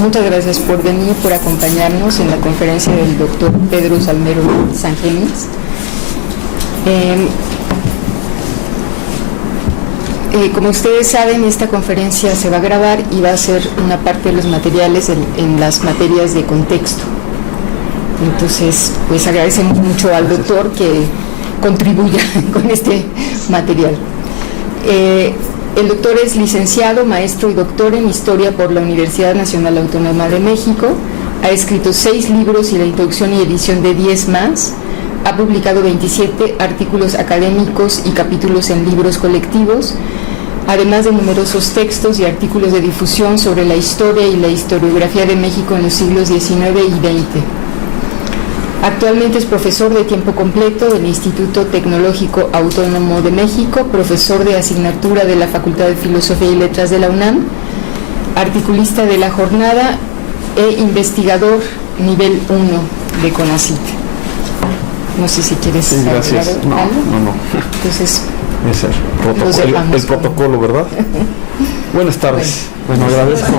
Muchas gracias por venir, por acompañarnos en la conferencia del doctor Pedro Salmero Sangenís. Como ustedes saben, esta conferencia se va a grabar y va a ser una parte de los materiales en las materias de contexto. Entonces, pues agradecemos mucho al doctor que contribuya con este material. El doctor es licenciado, maestro y doctor en Historia por la Universidad Nacional Autónoma de México. Ha escrito 6 libros y la introducción y edición de 10 más. Ha publicado 27 artículos académicos y capítulos en libros colectivos, además de numerosos textos y artículos de difusión sobre la historia y la historiografía de México en los siglos XIX y XX. Actualmente es profesor de tiempo completo del Instituto Tecnológico Autónomo de México, profesor de asignatura de la Facultad de Filosofía y Letras de la UNAM, articulista de La Jornada e investigador nivel 1 de CONACYT. No sé si quieres... Sí, gracias. No. Entonces, es el protocolo, ¿verdad? Buenas tardes. Bueno, agradezco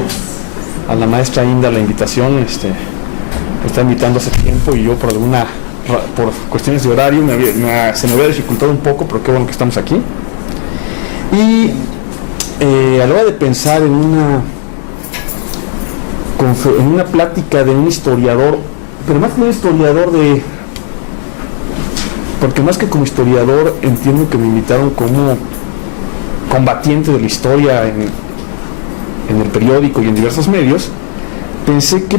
a la maestra Inda la invitación. Me está invitando hace tiempo y yo por cuestiones de horario se me había dificultado un poco, pero qué bueno que estamos aquí. Y a la hora de pensar en una plática de un historiador, pero más que un historiador porque más que como historiador entiendo que me invitaron como combatiente de la historia en el periódico y en diversos medios, pensé que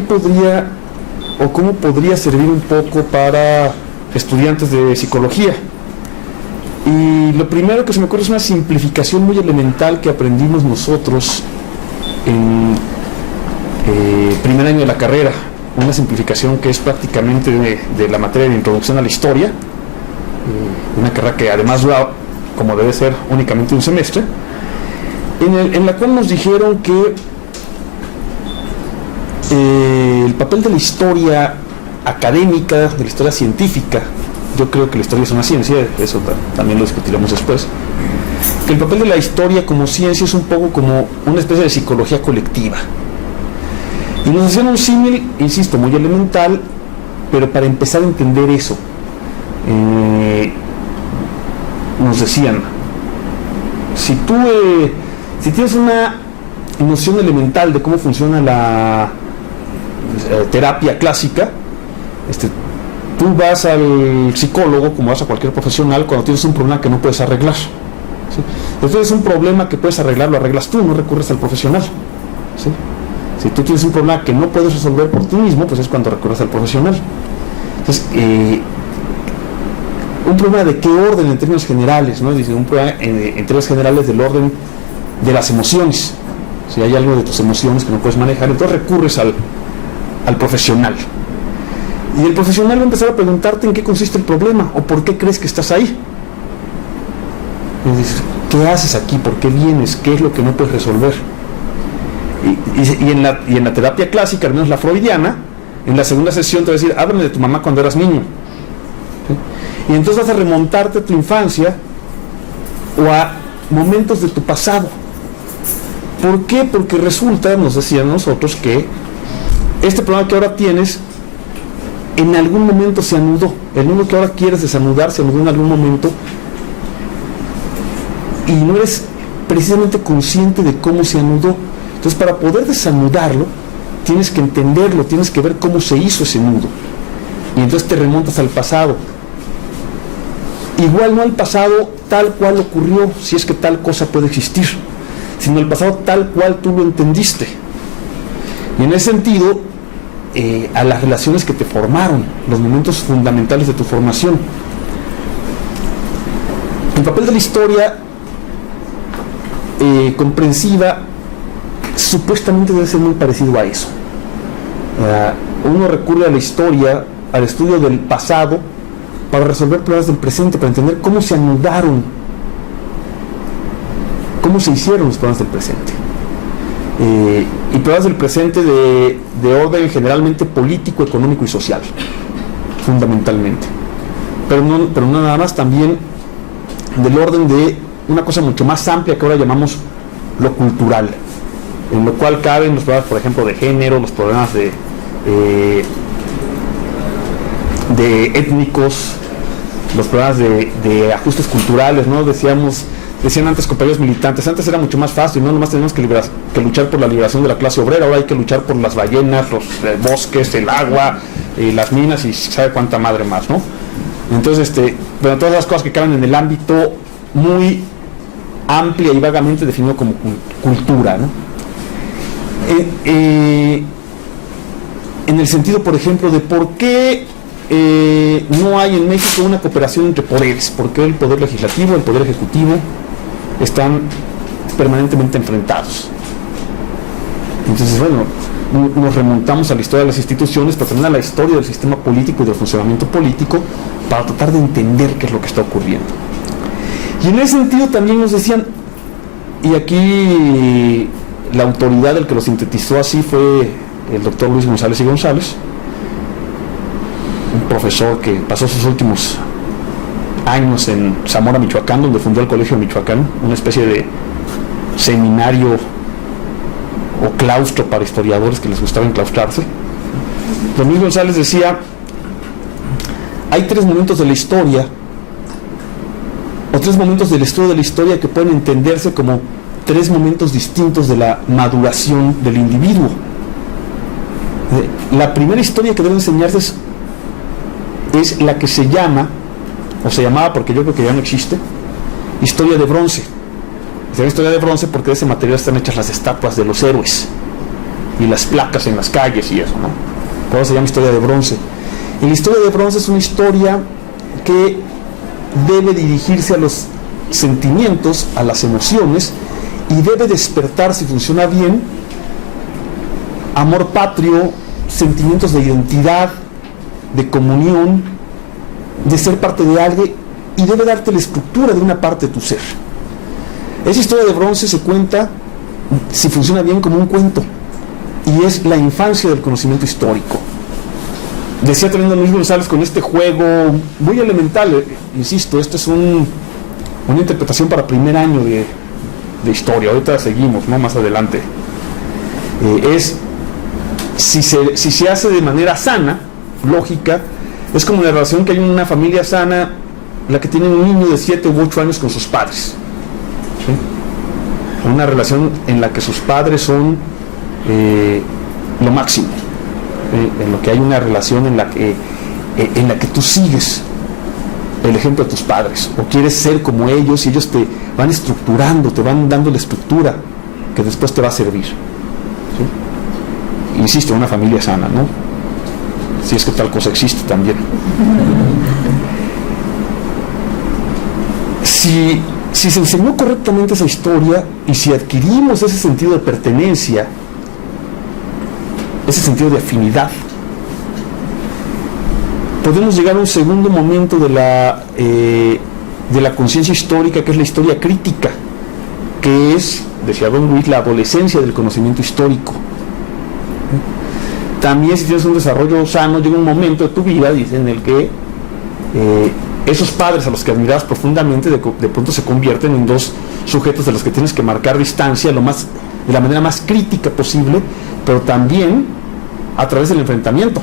cómo podría servir un poco para estudiantes de psicología. Y lo primero que se me ocurre es una simplificación muy elemental que aprendimos nosotros en primer año de la carrera, una simplificación que es prácticamente de la materia de introducción a la historia, una carrera que además dura, como debe ser, únicamente un semestre, en la cual nos dijeron que el papel de la historia académica, de la historia científica, yo creo que la historia es una ciencia, eso también lo discutiremos después, que el papel de la historia como ciencia es un poco como una especie de psicología colectiva. Y nos hacían un símil, insisto, muy elemental, pero para empezar a entender eso, nos decían, si tienes una noción elemental de cómo funciona la terapia clásica, tú vas al psicólogo como vas a cualquier profesional cuando tienes un problema que no puedes arreglar, ¿sí? Entonces es un problema que puedes arreglar, lo arreglas tú, no recurres al profesional, ¿sí? Si tú tienes un problema que no puedes resolver por ti mismo, pues es cuando recurres al profesional. Entonces, un problema de qué orden en términos generales, ¿no? Dice un problema en términos generales del orden de las emociones. Si hay algo de tus emociones que no puedes manejar, entonces recurres al profesional. Y el profesional va a empezar a preguntarte en qué consiste el problema o por qué crees que estás ahí. Y dices, ¿qué haces aquí? ¿Por qué vienes? ¿Qué es lo que no puedes resolver? Y en la terapia clásica, al menos la freudiana, en la segunda sesión te va a decir, háblame de tu mamá cuando eras niño. ¿Sí? Y entonces vas a remontarte a tu infancia o a momentos de tu pasado. ¿Por qué? Porque resulta, nos decían nosotros, que este problema que ahora tienes en algún momento se anudó. El nudo que ahora quieres desanudar se anudó en algún momento y no eres precisamente consciente de cómo se anudó. Entonces, para poder desanudarlo, tienes que entenderlo, tienes que ver cómo se hizo ese nudo. Y entonces te remontas al pasado. Igual no al pasado tal cual ocurrió, si es que tal cosa puede existir, sino el pasado tal cual tú lo entendiste. Y en ese sentido, a las relaciones que te formaron, los momentos fundamentales de tu formación. El papel de la historia comprensiva supuestamente debe ser muy parecido a eso. Uno recurre a la historia, al estudio del pasado, para resolver problemas del presente, para entender cómo se anudaron, cómo se hicieron los problemas del presente. Y problemas del presente de orden generalmente político, económico y social, fundamentalmente. Pero no nada más, también del orden de una cosa mucho más amplia que ahora llamamos lo cultural. en lo cual caben los problemas, por ejemplo, de género, los problemas de étnicos, los problemas de ajustes culturales, ¿no? Decían antes compañeros militantes, antes era mucho más fácil, no nomás tenemos que luchar por la liberación de la clase obrera, ahora hay que luchar por las ballenas, los bosques, el agua, las minas y sabe cuánta madre más, ¿no? Entonces, pero todas las cosas que caben en el ámbito muy amplia y vagamente definido como cultura, ¿no? En el sentido, por ejemplo, de por qué no hay en México una cooperación entre poderes, por qué el poder legislativo, el poder ejecutivo están permanentemente enfrentados. Entonces, bueno, nos remontamos a la historia de las instituciones, pero también a la historia del sistema político y del funcionamiento político para tratar de entender qué es lo que está ocurriendo. Y en ese sentido también nos decían, y aquí la autoridad del que lo sintetizó así fue el doctor Luis González y González, un profesor que pasó sus últimos años en Zamora, Michoacán, donde fundó el Colegio Michoacán, una especie de seminario o claustro para historiadores que les gustaba enclaustrarse. Don Luis González decía, hay tres momentos de la historia, o tres momentos del estudio de la historia que pueden entenderse como tres momentos distintos de la maduración del individuo. La primera historia que debe enseñarse es la que se llama, o se llamaba porque yo creo que ya no existe, historia de bronce. Se llama historia de bronce porque de ese material están hechas las estatuas de los héroes y las placas en las calles y eso, ¿no? Por eso se llama historia de bronce. Y la historia de bronce es una historia que debe dirigirse a los sentimientos, a las emociones, y debe despertar, si funciona bien, amor patrio, sentimientos de identidad, de comunión, de ser parte de alguien, y debe darte la estructura de una parte de tu ser. Esa historia de bronce se cuenta, si funciona bien, como un cuento, y es la infancia del conocimiento histórico. Decía también Luis González con este juego muy elemental, insisto, esto es una interpretación para primer año de historia, ahorita seguimos, ¿no? Más adelante. Si se hace de manera sana, lógica, es como la relación que hay en una familia sana, la que tiene un niño de 7 u 8 años con sus padres, ¿sí? Una relación en la que sus padres son lo máximo, en lo que hay una relación en la que tú sigues el ejemplo de tus padres, o quieres ser como ellos, y ellos te van estructurando, te van dando la estructura que después te va a servir, ¿sí? Insisto, una familia sana, ¿no? Si es que tal cosa existe también. Si se enseñó correctamente esa historia, y si adquirimos ese sentido de pertenencia, ese sentido de afinidad, podemos llegar a un segundo momento de la conciencia histórica, que es la historia crítica, que es, decía don Luis, la adolescencia del conocimiento histórico. También, si tienes un desarrollo sano, llega un momento de tu vida, dice, en el que esos padres a los que admiras profundamente de pronto se convierten en dos sujetos de los que tienes que marcar distancia de la manera más crítica posible, pero también a través del enfrentamiento,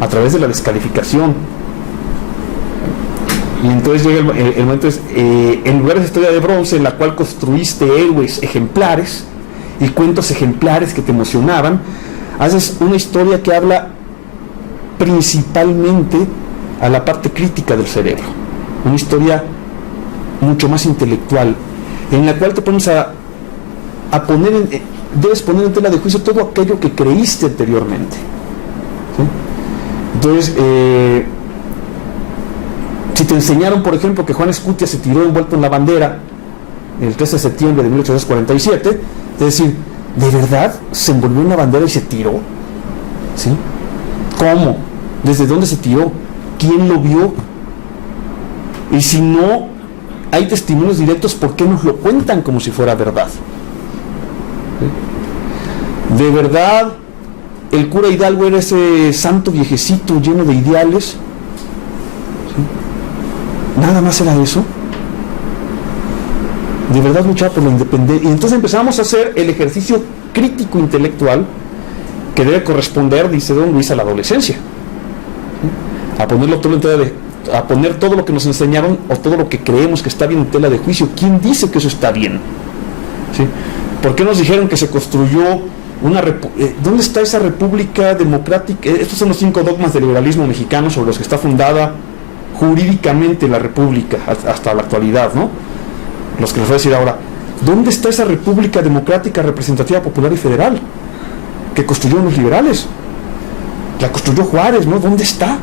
a través de la descalificación. Y entonces llega el momento, en lugar de esa historia de bronce en la cual construiste héroes ejemplares y cuentos ejemplares que te emocionaban, haces una historia que habla principalmente a la parte crítica del cerebro, una historia mucho más intelectual, en la cual te pones debes poner en tela de juicio todo aquello que creíste anteriormente, ¿sí? Entonces, si te enseñaron, por ejemplo, que Juan Escutia se tiró envuelto en la bandera el 13 de septiembre de 1847, es decir, ¿de verdad se envolvió en la bandera y se tiró? ¿Sí? ¿Cómo? ¿Desde dónde se tiró? ¿Quién lo vio? Y si no hay testimonios directos, ¿por qué nos lo cuentan como si fuera verdad? ¿Sí? ¿De verdad el cura Hidalgo era ese santo viejecito lleno de ideales? ¿Sí? ¿Nada más era eso? de verdad luchaba por la independencia. Y entonces empezamos a hacer el ejercicio crítico intelectual que debe corresponder, dice don Luis, a la adolescencia. A ponerlo todo en tela de, a poner todo lo que nos enseñaron o todo lo que creemos que está bien en tela de juicio. ¿Quién dice que eso está bien? ¿Sí? ¿Por qué nos dijeron que se construyó una ¿dónde está esa república democrática? Estos son los 5 dogmas del liberalismo mexicano sobre los que está fundada jurídicamente la república hasta la actualidad, ¿no? Los que les voy a decir ahora. ¿Dónde está esa república democrática, representativa, popular y federal que construyeron los liberales? La construyó Juárez, ¿no? ¿Dónde está?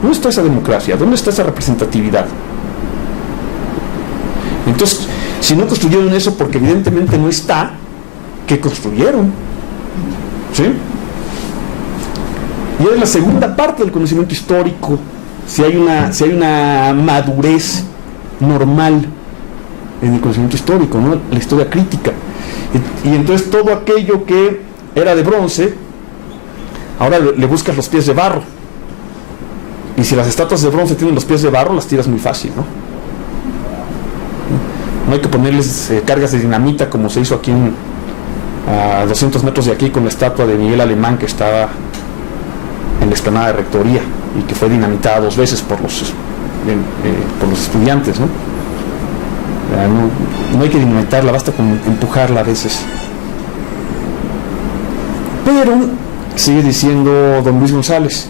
¿Dónde está esa democracia? ¿Dónde está esa representatividad? Entonces, si no construyeron eso porque evidentemente no está, ¿qué construyeron? ¿Sí? Y es la segunda parte del conocimiento histórico, si hay una madurez normal en el conocimiento histórico, ¿no? La historia crítica. Y entonces todo aquello que era de bronce, ahora le buscas los pies de barro. Y si las estatuas de bronce tienen los pies de barro, las tiras muy fácil, ¿no? No hay que ponerles cargas de dinamita como se hizo aquí a 200 metros de aquí con la estatua de Miguel Alemán que estaba en la explanada de Rectoría y que fue dinamitada 2 veces por los estudiantes, ¿no? No hay que dinamitarla, basta con empujarla a veces. Pero, sigue diciendo don Luis González,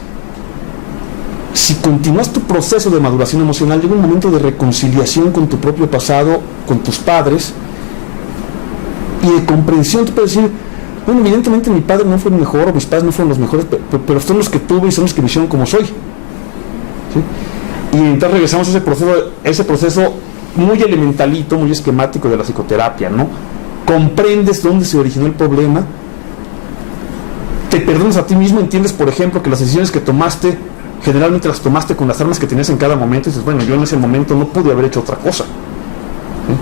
si continúas tu proceso de maduración emocional, llega un momento de reconciliación con tu propio pasado, con tus padres, y de comprensión. Tú puedes decir, bueno, evidentemente mi padre no fue el mejor, o mis padres no fueron los mejores, pero son los que tuve y son los que me hicieron como soy. ¿Sí? Y entonces regresamos a ese proceso muy elementalito, muy esquemático de la psicoterapia, ¿no? Comprendes dónde se originó el problema, te perdonas a ti mismo, entiendes, por ejemplo, que las decisiones que tomaste generalmente las tomaste con las armas que tenías en cada momento y dices, bueno, yo en ese momento no pude haber hecho otra cosa. ¿Sí?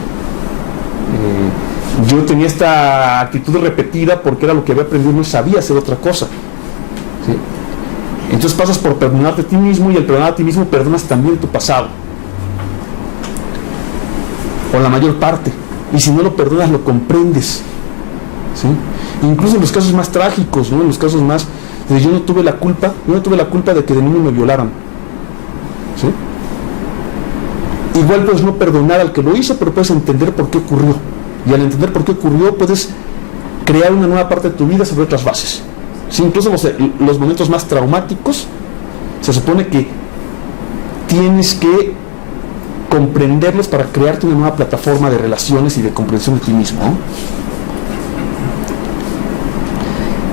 Yo tenía esta actitud repetida porque era lo que había aprendido, no sabía hacer otra cosa. ¿Sí? Entonces pasas por perdonarte a ti mismo, y al perdonar a ti mismo perdonas también tu pasado, o la mayor parte, y si no lo perdonas lo comprendes. ¿Sí? Incluso en los casos más trágicos, ¿no? En los casos más yo no tuve la culpa de que de niño me violaran. ¿Sí? Igual puedes no perdonar al que lo hizo, pero puedes entender por qué ocurrió, y al entender por qué ocurrió puedes crear una nueva parte de tu vida sobre otras bases. ¿Sí? Incluso los momentos más traumáticos se supone que tienes que comprenderlos para crearte una nueva plataforma de relaciones y de comprensión de ti mismo, ¿no?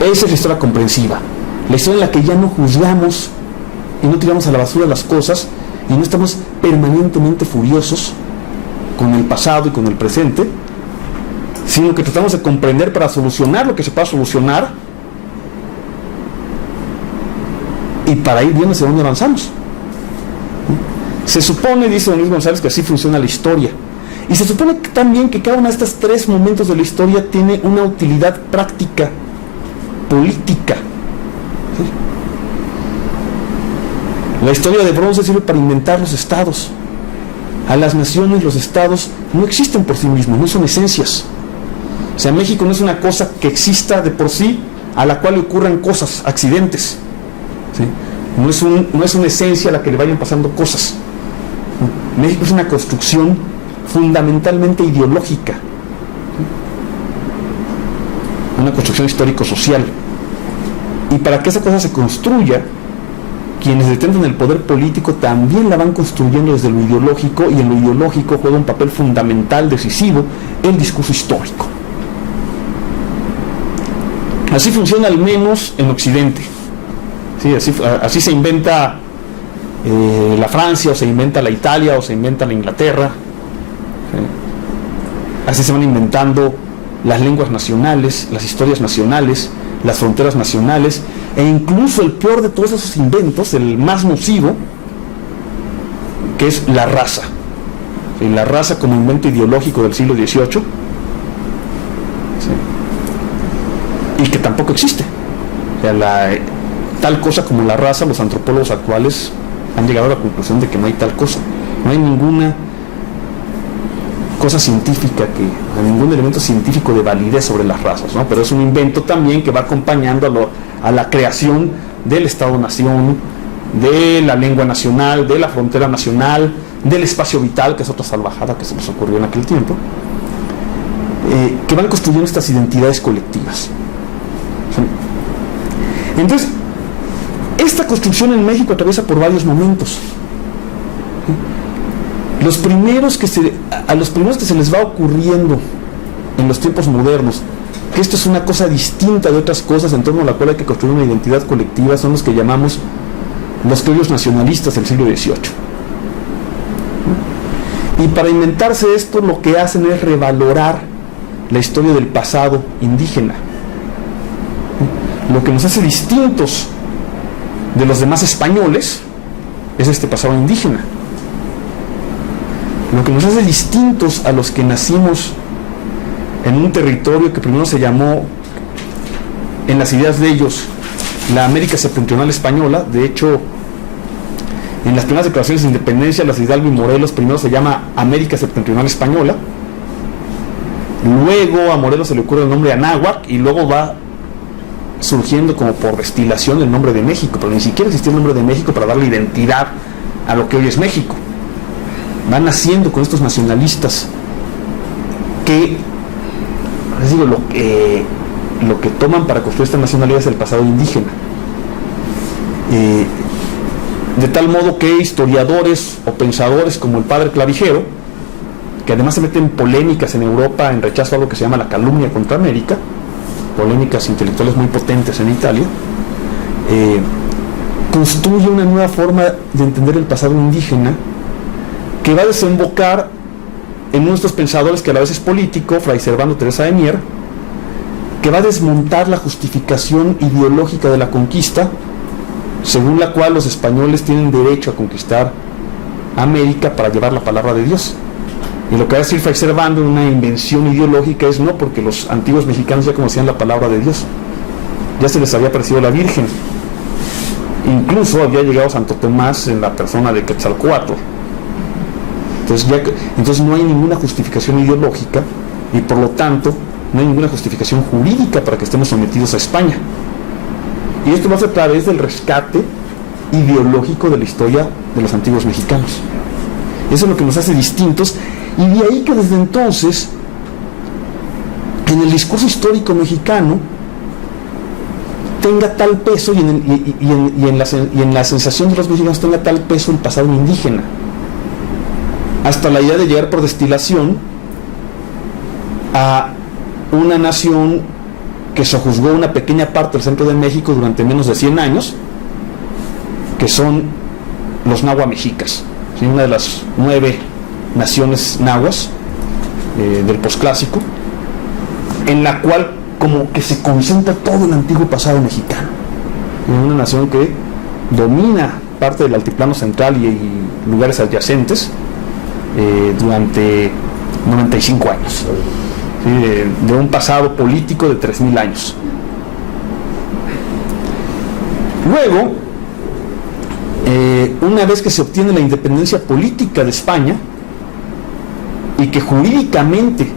Esa es la historia comprensiva, la historia en la que ya no juzgamos y no tiramos a la basura las cosas y no estamos permanentemente furiosos con el pasado y con el presente, sino que tratamos de comprender para solucionar lo que se pueda solucionar y para ir viendo hacia dónde avanzamos. Se supone, dice don Luis González, que así funciona la historia, y se supone que también que cada uno de estos 3 momentos de la historia tiene una utilidad práctica, política. ¿Sí? La historia de bronce sirve para inventar los estados. A las naciones, los estados no existen por sí mismos, no son esencias. O sea, México no es una cosa que exista de por sí, a la cual le ocurran cosas, accidentes. ¿Sí? No es una esencia a la que le vayan pasando cosas. México es una construcción fundamentalmente ideológica, una construcción histórico-social, y para que esa cosa se construya, quienes detentan el poder político también la van construyendo desde lo ideológico, y en lo ideológico juega un papel fundamental, decisivo, el discurso histórico. Así funciona al menos en Occidente. Sí, así se inventa la Francia, o se inventa la Italia, o se inventa la Inglaterra. ¿Sí? Así se van inventando las lenguas nacionales, las historias nacionales, las fronteras nacionales, e incluso el peor de todos esos inventos, el más nocivo, que es la raza. ¿Sí? La raza como invento ideológico del siglo XVIII, ¿sí? Y que tampoco existe. O sea, tal cosa como la raza, los antropólogos actuales han llegado a la conclusión de que no hay tal cosa. No hay ninguna cosa científica, a ningún elemento científico de validez sobre las razas, ¿no? Pero es un invento también que va acompañando a la creación del Estado-Nación, de la lengua nacional, de la frontera nacional, del espacio vital, que es otra salvajada que se nos ocurrió en aquel tiempo, que van construyendo estas identidades colectivas. Entonces, esta construcción en México atraviesa por varios momentos. A los primeros que se les va ocurriendo en los tiempos modernos que esto es una cosa distinta de otras cosas en torno a la cual hay que construir una identidad colectiva, son los que llamamos los criollos nacionalistas del siglo XVIII. Y para inventarse esto, lo que hacen es revalorar la historia del pasado indígena. Lo que nos hace distintos de los demás españoles es este pasado indígena. Lo que nos hace distintos a los que nacimos en un territorio que primero se llamó, en las ideas de ellos, la América septentrional española. De hecho, en las primeras declaraciones de independencia, las de Hidalgo y Morelos, primero se llama América septentrional española. Luego a Morelos se le ocurre el nombre Anáhuac y luego va surgiendo como por destilación el nombre de México, pero ni siquiera existía el nombre de México para darle identidad a lo que hoy es México. Van naciendo con estos nacionalistas que, les digo, lo que toman para construir esta nacionalidad es el pasado indígena. De tal modo que historiadores o pensadores como el padre Clavijero, que además se meten en polémicas en Europa en rechazo a lo que se llama la calumnia contra América, polémicas intelectuales muy potentes en Italia, construye una nueva forma de entender el pasado indígena que va a desembocar en uno de estos pensadores que a la vez es político, Fray Servando Teresa de Mier, que va a desmontar la justificación ideológica de la conquista, según la cual los españoles tienen derecho a conquistar América para llevar la palabra de Dios. Y lo que va a decir Fray Servando en una invención ideológica es no, porque los antiguos mexicanos ya conocían la palabra de Dios, ya se les había aparecido la Virgen, incluso había llegado Santo Tomás en la persona de Quetzalcóatl. Entonces no hay ninguna justificación ideológica y por lo tanto no hay ninguna justificación jurídica para que estemos sometidos a España. Y esto lo hace a través del rescate ideológico de la historia de los antiguos mexicanos. Eso es lo que nos hace distintos, y de ahí que desde entonces en el discurso histórico mexicano tenga tal peso y en la sensación de los mexicanos tenga tal peso el pasado indígena, hasta la idea de llegar por destilación a una nación que sojuzgó una pequeña parte del centro de México durante menos de 100 años, que son los náhuatl-mexicas, ¿sí? Una de las 9 naciones nahuas del posclásico, en la cual como que se concentra todo el antiguo pasado mexicano. Una nación que domina parte del altiplano central y lugares adyacentes durante 95 años, ¿sí? de un pasado político de 3.000 años. Luego, una vez que se obtiene la independencia política de España y que jurídicamente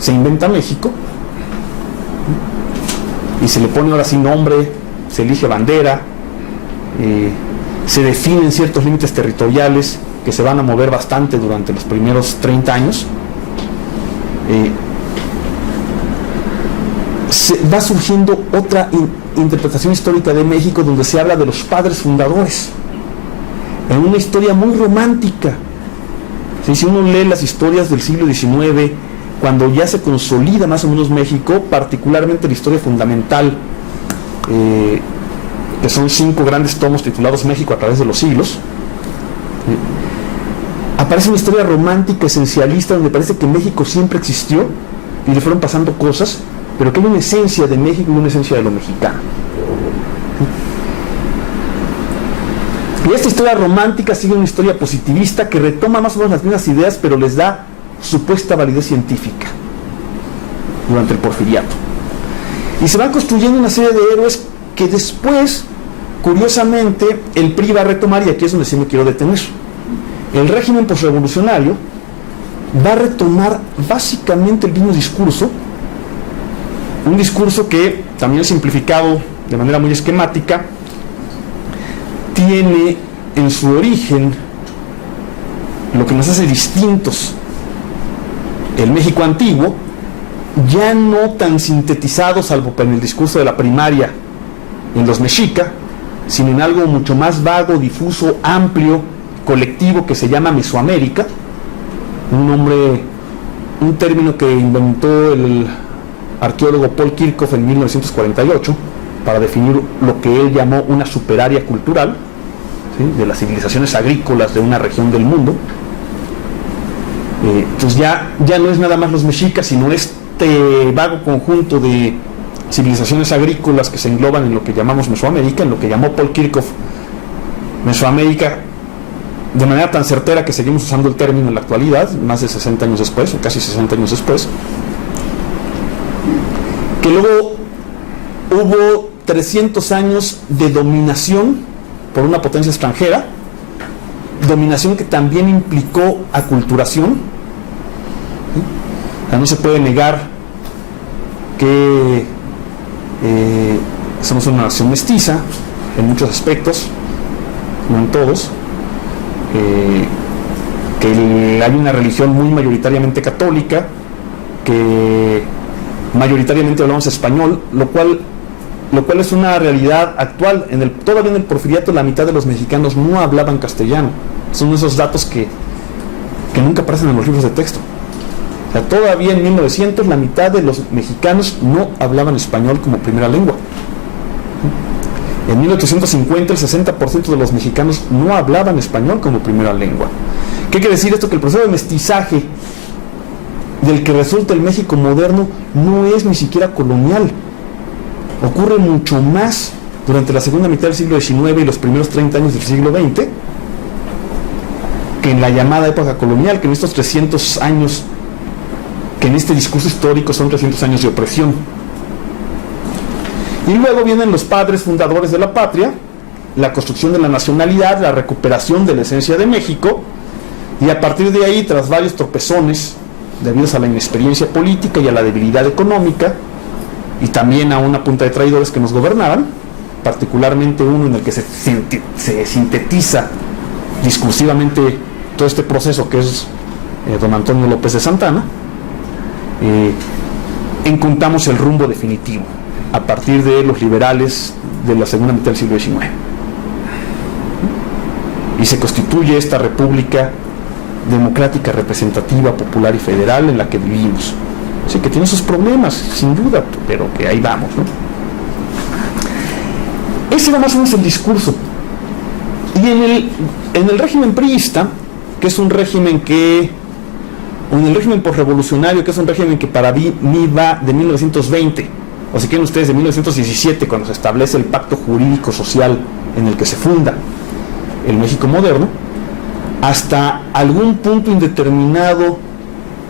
se inventa México y se le pone ahora sí nombre, se elige bandera, se definen ciertos límites territoriales que se van a mover bastante durante los primeros 30 años, va surgiendo otra interpretación histórica de México donde se habla de los padres fundadores, en una historia muy romántica. Si uno lee las historias del siglo XIX, cuando ya se consolida más o menos México, particularmente la historia fundamental, que son 5 grandes tomos titulados México a través de los siglos, aparece una historia romántica, esencialista, donde parece que México siempre existió y le fueron pasando cosas, pero que hay una esencia de México y una esencia de lo mexicano. Y esta historia romántica sigue una historia positivista que retoma más o menos las mismas ideas, pero les da supuesta validez científica durante el Porfiriato. Y se van construyendo una serie de héroes que después, curiosamente, el PRI va a retomar, y aquí es donde sí me quiero detener. El régimen posrevolucionario va a retomar básicamente el mismo discurso, un discurso que, también simplificado de manera muy esquemática, tiene en su origen lo que nos hace distintos el México antiguo, ya no tan sintetizado, salvo en el discurso de la primaria en los mexica, sino en algo mucho más vago, difuso, amplio, colectivo, que se llama Mesoamérica, un término que inventó el arqueólogo Paul Kirchhoff en 1948 para definir lo que él llamó una superárea cultural, ¿sí?, de las civilizaciones agrícolas de una región del mundo. Entonces ya no es nada más los mexicas, sino este vago conjunto de civilizaciones agrícolas que se engloban en lo que llamamos Mesoamérica, en lo que llamó Paul Kirchhoff Mesoamérica, de manera tan certera que seguimos usando el término en la actualidad, más de 60 años después, o casi 60 años después, que luego hubo 300 años de dominación por una potencia extranjera, dominación que también implicó aculturación. ¿Sí? O sea, no se puede negar que somos una nación mestiza en muchos aspectos, no en todos, que hay una religión muy mayoritariamente católica, que mayoritariamente hablamos español, lo cual es una realidad actual. Todavía en el Porfiriato la mitad de los mexicanos no hablaban castellano. Son esos datos que nunca aparecen en los libros de texto. O sea, todavía en 1900 la mitad de los mexicanos no hablaban español como primera lengua. En 1850 el 60% de los mexicanos no hablaban español como primera lengua. ¿Qué quiere decir esto? Que el proceso de mestizaje del que resulta el México moderno no es ni siquiera colonial. Ocurre mucho más durante la segunda mitad del siglo XIX y los primeros 30 años del siglo XX que en la llamada época colonial, que en estos 300 años, que en este discurso histórico son 300 años de opresión. Y luego vienen los padres fundadores de la patria, la construcción de la nacionalidad, la recuperación de la esencia de México, y a partir de ahí, tras varios tropezones debidos a la inexperiencia política y a la debilidad económica, y también a una punta de traidores que nos gobernaban, particularmente uno en el que se sintetiza discursivamente todo este proceso, que es don Antonio López de Santana, encontramos el rumbo definitivo a partir de los liberales de la segunda mitad del siglo XIX, y se constituye esta república democrática, representativa, popular y federal en la que vivimos. Sí, que tiene sus problemas, sin duda, pero que ahí vamos, ¿no? Ese era más o menos el discurso. Y en el régimen priista, que es un régimen o en el régimen posrevolucionario, que es un régimen que para mí va de 1920, o si quieren ustedes de 1917, cuando se establece el pacto jurídico social en el que se funda el México moderno, hasta algún punto indeterminado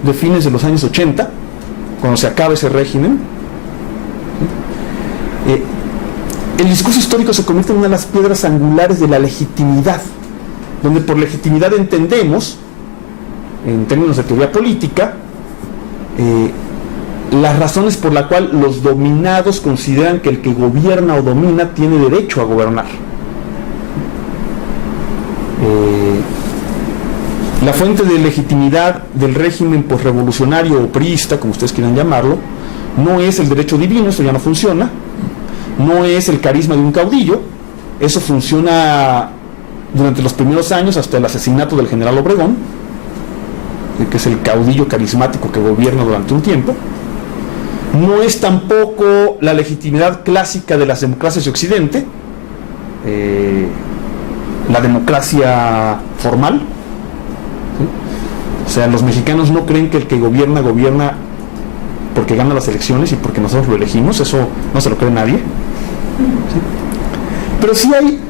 de fines de los años 80, cuando se acaba ese régimen, el discurso histórico se convierte en una de las piedras angulares de la legitimidad, donde por legitimidad entendemos, en términos de teoría política, las razones por las cuales los dominados consideran que el que gobierna o domina tiene derecho a gobernar. La fuente de legitimidad del régimen posrevolucionario o priista, como ustedes quieran llamarlo, no es el derecho divino, eso ya no funciona, no es el carisma de un caudillo, eso funciona durante los primeros años hasta el asesinato del general Obregón, que es el caudillo carismático que gobierna durante un tiempo. No es tampoco la legitimidad clásica de las democracias de Occidente, la democracia formal. O sea, los mexicanos no creen que el que gobierna porque gana las elecciones y porque nosotros lo elegimos, eso no se lo cree nadie. ¿Sí? Pero sí hay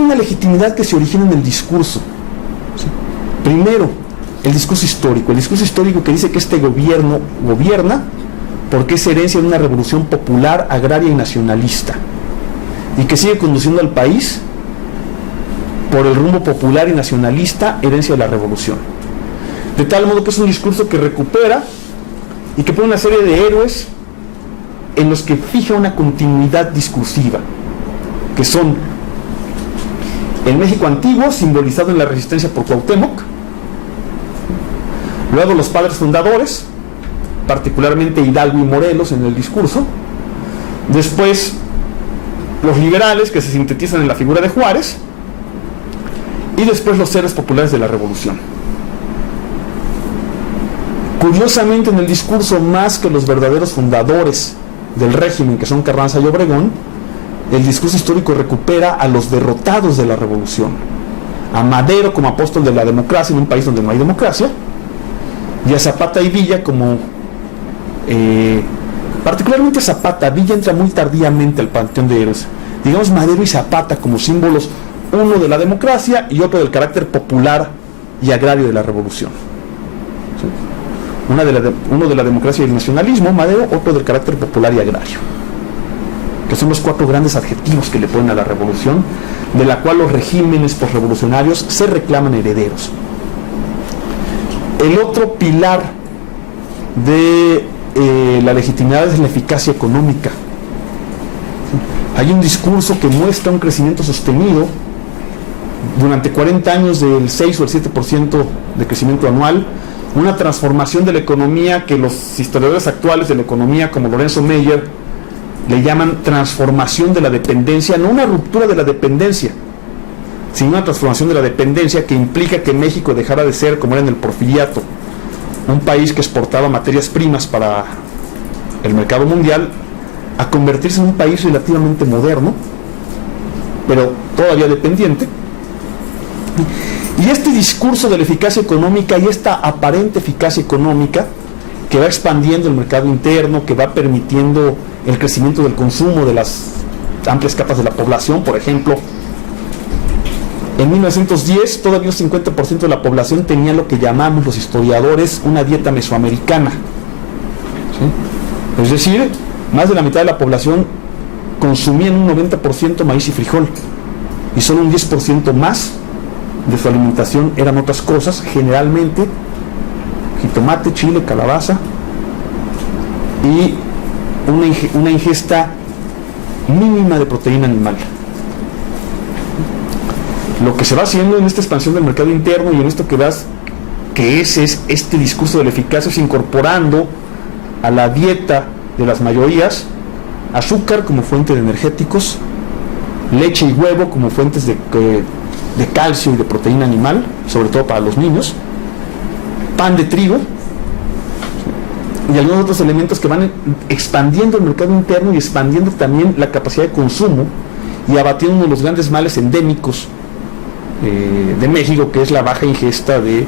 una legitimidad que se origina en el discurso. ¿Sí? Primero, el discurso histórico que dice que este gobierno gobierna porque es herencia de una revolución popular, agraria y nacionalista, y que sigue conduciendo al país por el rumbo popular y nacionalista, herencia de la revolución. de tal modo que es un discurso que recupera y que pone una serie de héroes en los que fija una continuidad discursiva, que son el México antiguo, simbolizado en la resistencia por Cuauhtémoc, luego los padres fundadores, particularmente Hidalgo y Morelos en el discurso, después los liberales, que se sintetizan en la figura de Juárez, y después los héroes populares de la revolución. Curiosamente, en el discurso, más que los verdaderos fundadores del régimen, que son Carranza y Obregón, el discurso histórico recupera a los derrotados de la revolución, a Madero como apóstol de la democracia en un país donde no hay democracia, y a Zapata y Villa como particularmente Zapata. Villa entra muy tardíamente al panteón de héroes. Digamos Madero y Zapata como símbolos, uno de la democracia y otro del carácter popular y agrario de la revolución. ¿Sí? Uno de la democracia y el nacionalismo, Madero; otro del carácter popular y agrario, que son los 4 grandes adjetivos que le ponen a la revolución, de la cual los regímenes posrevolucionarios se reclaman herederos. El otro pilar de la legitimidad es la eficacia económica. Hay un discurso que muestra un crecimiento sostenido durante 40 años del 6 o el 7% de crecimiento anual, una transformación de la economía que los historiadores actuales de la economía, como Lorenzo Meyer, le llaman transformación de la dependencia, no una ruptura de la dependencia, sino una transformación de la dependencia que implica que México dejara de ser, como era en el Porfiriato, un país que exportaba materias primas para el mercado mundial, a convertirse en un país relativamente moderno, pero todavía dependiente. Y este discurso de la eficacia económica y esta aparente eficacia económica que va expandiendo el mercado interno, que va permitiendo el crecimiento del consumo de las amplias capas de la población. Por ejemplo, en 1910 todavía un 50% de la población tenía lo que llamamos los historiadores una dieta mesoamericana. ¿Sí? Es decir, más de la mitad de la población consumía en un 90% maíz y frijol, y solo un 10% más de su alimentación eran otras cosas, generalmente jitomate, chile, calabaza, y una ingesta mínima de proteína animal. Lo que se va haciendo en esta expansión del mercado interno y en esto que vas, que es este discurso de la eficacia, es incorporando a la dieta de las mayorías azúcar como fuente de energéticos, leche y huevo como fuentes de calcio y de proteína animal, sobre todo para los niños, pan de trigo y algunos otros elementos que van expandiendo el mercado interno y expandiendo también la capacidad de consumo y abatiendo uno de los grandes males endémicos de México, que es la baja ingesta de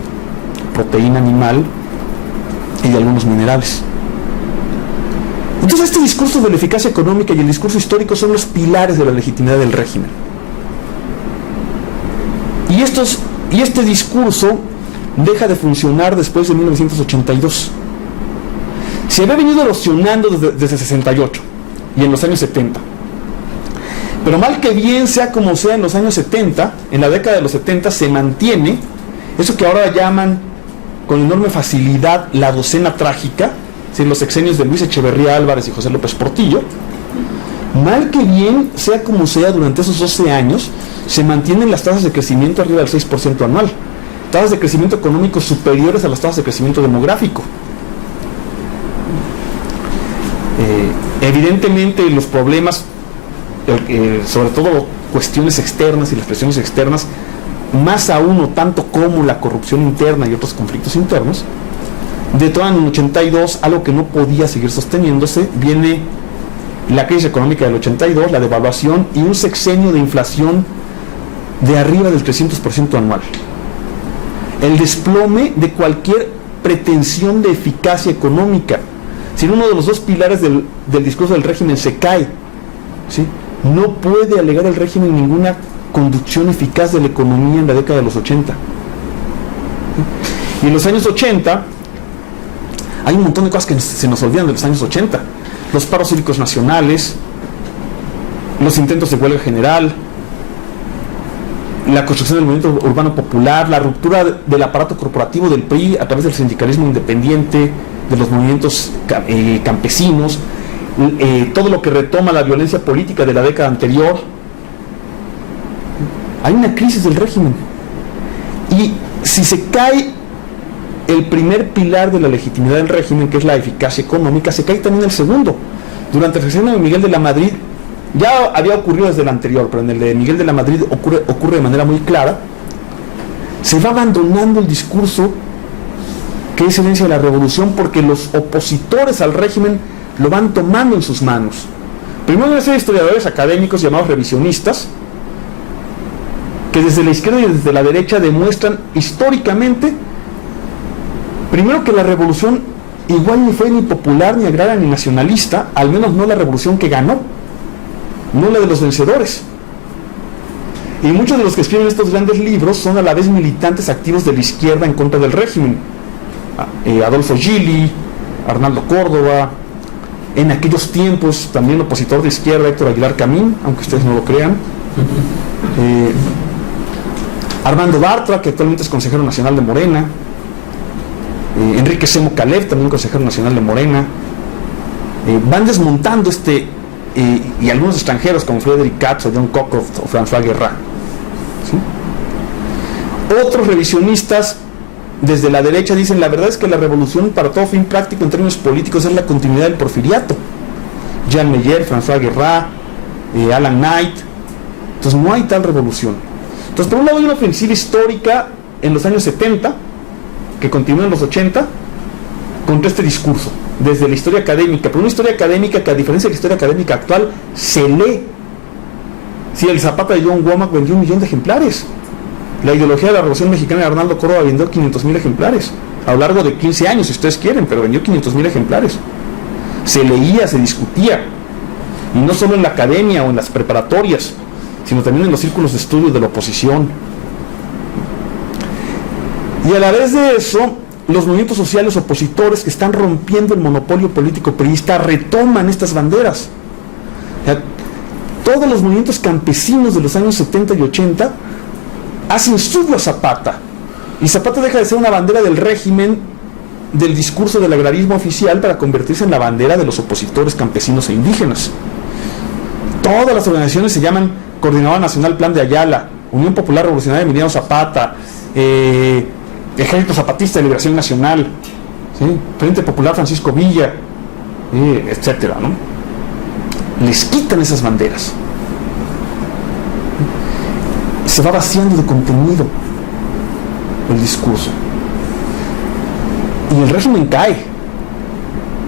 proteína animal y de algunos minerales. Entonces, este discurso de la eficacia económica y el discurso histórico son los pilares de la legitimidad del régimen. Y este discurso deja de funcionar después de 1982. Se había venido erosionando desde 68 y en los años 70. Pero mal que bien, sea como sea, en los años 70, en la década de los 70, se mantiene eso que ahora llaman con enorme facilidad la docena trágica, ¿sí? Los sexenios de Luis Echeverría Álvarez y José López Portillo. Mal que bien, sea como sea, durante esos 12 años, se mantienen las tasas de crecimiento arriba del 6% anual, tasas de crecimiento económico superiores a las tasas de crecimiento demográfico. Evidentemente los problemas, sobre todo cuestiones externas y las presiones externas, más aún o tanto como la corrupción interna y otros conflictos internos, detonan en 82 algo que no podía seguir sosteniéndose. Viene la crisis económica del 82, la devaluación y un sexenio de inflación de arriba del 300% anual. El desplome de cualquier pretensión de eficacia económica. Si uno de los dos pilares del discurso del régimen se cae, ¿sí? No puede alegar el régimen ninguna conducción eficaz de la economía en la década de los 80. Y en los años 80 hay un montón de cosas que se nos olvidan de los años 80. Los paros cívicos nacionales, los intentos de huelga general, la construcción del movimiento urbano popular, la ruptura del aparato corporativo del PRI a través del sindicalismo independiente, de los movimientos campesinos, todo lo que retoma la violencia política de la década anterior. Hay una crisis del régimen. Y si se cae el primer pilar de la legitimidad del régimen, que es la eficacia económica, se cae también el segundo. Durante el sexenio de Miguel de la Madrid, ya había ocurrido desde el anterior, pero en el de Miguel de la Madrid ocurre de manera muy clara, se va abandonando el discurso que es herencia de la revolución, porque los opositores al régimen lo van tomando en sus manos. Primero una serie de historiadores académicos llamados revisionistas, que desde la izquierda y desde la derecha demuestran históricamente, primero, que la revolución igual ni fue ni popular, ni agraria, ni nacionalista, al menos no la revolución que ganó, no la de los vencedores. Y muchos de los que escriben estos grandes libros son a la vez militantes activos de la izquierda en contra del régimen. Adolfo Gili, Arnaldo Córdoba, en aquellos tiempos también opositor de izquierda Héctor Aguilar Camín, aunque ustedes no lo crean, Armando Bartra, que actualmente es consejero nacional de Morena, Enrique Semo Calef, también consejero nacional de Morena. Van desmontando y algunos extranjeros como Frederick Katz o John Cockcroft o François Guerra, ¿sí? Otros revisionistas desde la derecha dicen: la verdad es que la revolución, para todo fin práctico en términos políticos, es la continuidad del porfiriato. Jean Meyer, François Guerra, Alan Knight. Entonces no hay tal revolución. Entonces, por un lado hay una ofensiva histórica en los años 70 que continúa en los 80 contra este discurso desde la historia académica, pero una historia académica que, a diferencia de la historia académica actual, se lee. Si el Zapata de John Womack vendió 1 millón de ejemplares, la ideología de la Revolución Mexicana de Arnaldo Córdoba vendió 500,000 ejemplares a lo largo de 15 años, si ustedes quieren, pero vendió 500,000 ejemplares. Se leía, se discutía, y no solo en la academia o en las preparatorias, sino también en los círculos de estudio de la oposición. Y a la vez de eso, los movimientos sociales opositores que están rompiendo el monopolio político priista retoman estas banderas. O sea, todos los movimientos campesinos de los años 70 y 80 hacen suyo a Zapata, y Zapata deja de ser una bandera del régimen, del discurso del agrarismo oficial, para convertirse en la bandera de los opositores campesinos e indígenas. Todas las organizaciones se llaman Coordinadora Nacional Plan de Ayala, Unión Popular Revolucionaria de Emiliano Zapata, Ejército Zapatista de Liberación Nacional, ¿sí? Frente Popular Francisco Villa, etcétera, ¿no? Les quitan esas banderas. Se va vaciando de contenido el discurso, y el régimen cae,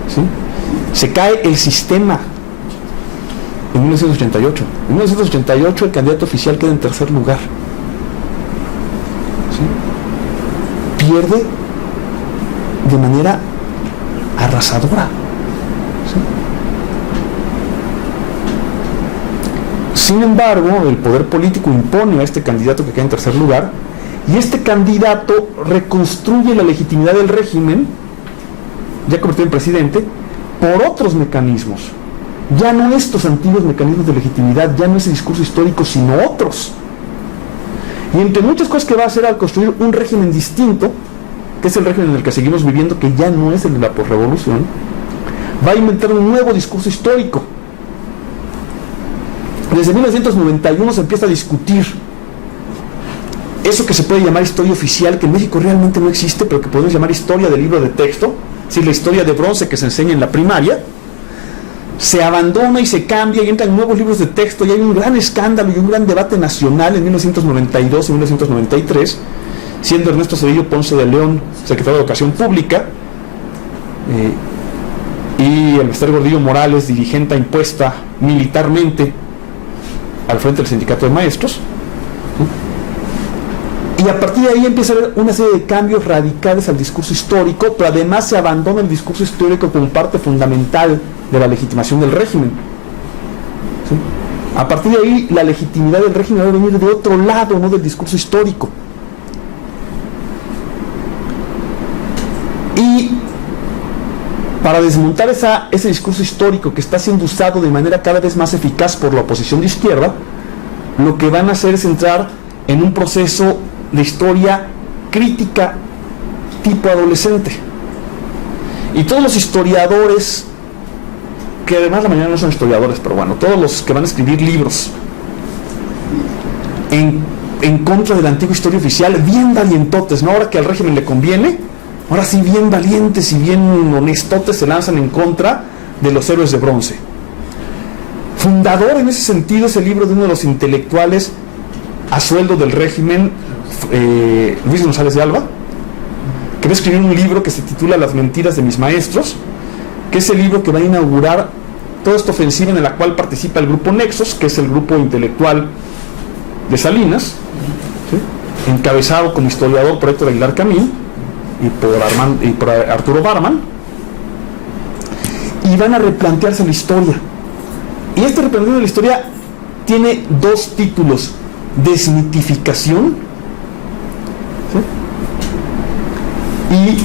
¿sí? Se cae el sistema en 1988. En 1988 el candidato oficial queda en tercer lugar, ¿sí? Pierde de manera arrasadora, ¿sí? Sin embargo, el poder político impone a este candidato que queda en tercer lugar, y este candidato reconstruye la legitimidad del régimen, ya convertido en presidente, por otros mecanismos. Ya no estos antiguos mecanismos de legitimidad, ya no ese discurso histórico, sino otros. Y entre muchas cosas que va a hacer al construir un régimen distinto, que es el régimen en el que seguimos viviendo, que ya no es el de la posrevolución, va a inventar un nuevo discurso histórico. Desde 1991 se empieza a discutir eso que se puede llamar historia oficial, que en México realmente no existe, pero que podemos llamar historia del libro de texto, es decir, la historia de bronce que se enseña en la primaria. Se abandona y se cambia y entran nuevos libros de texto, y hay un gran escándalo y un gran debate nacional en 1992 y 1993, siendo Ernesto Zedillo Ponce de León secretario de Educación Pública, y el Mester Gordillo Morales, dirigente impuesta militarmente al frente del sindicato de maestros. Y a partir de ahí empieza a haber una serie de cambios radicales al discurso histórico, pero además se abandona el discurso histórico como parte fundamental de la legitimación del régimen, ¿sí? A partir de ahí, la legitimidad del régimen va a venir de otro lado, no del discurso histórico. Y para desmontar ese discurso histórico que está siendo usado de manera cada vez más eficaz por la oposición de izquierda, lo que van a hacer es entrar en un proceso de historia crítica tipo adolescente. Y todos los historiadores, que además la mayoría no son historiadores, pero bueno, todos los que van a escribir libros en contra de la antigua historia oficial, bien valientotes, ¿no? Ahora que al régimen le conviene, ahora sí bien valientes y bien honestotes se lanzan en contra de los héroes de bronce. Fundador en ese sentido es el libro de uno de los intelectuales a sueldo del régimen, Luis González de Alba, que va a escribir un libro que se titula Las mentiras de mis maestros, que es el libro que va a inaugurar toda esta ofensiva en la cual participa el grupo Nexos, que es el grupo intelectual de Salinas, ¿sí?, encabezado como historiador por Héctor Aguilar Camín y por Arturo Barman, y van a replantearse la historia. Y este replanteamiento de la historia tiene dos títulos: desmitificación, ¿sí?, y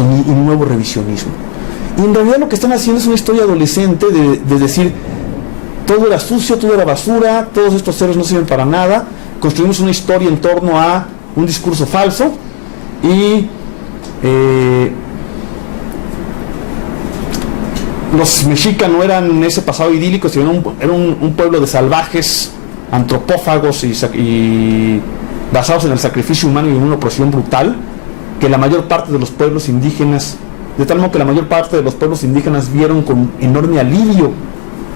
un nuevo revisionismo. Y en realidad lo que están haciendo es una historia adolescente de decir, todo era sucio, todo era basura, todos estos seres no sirven para nada, construimos una historia en torno a un discurso falso, y los mexicas no eran ese pasado idílico, sino era un pueblo de salvajes, antropófagos y basados en el sacrificio humano y en una opresión brutal, que la mayor parte de los pueblos indígenas, de tal modo que la mayor parte de los pueblos indígenas vieron con enorme alivio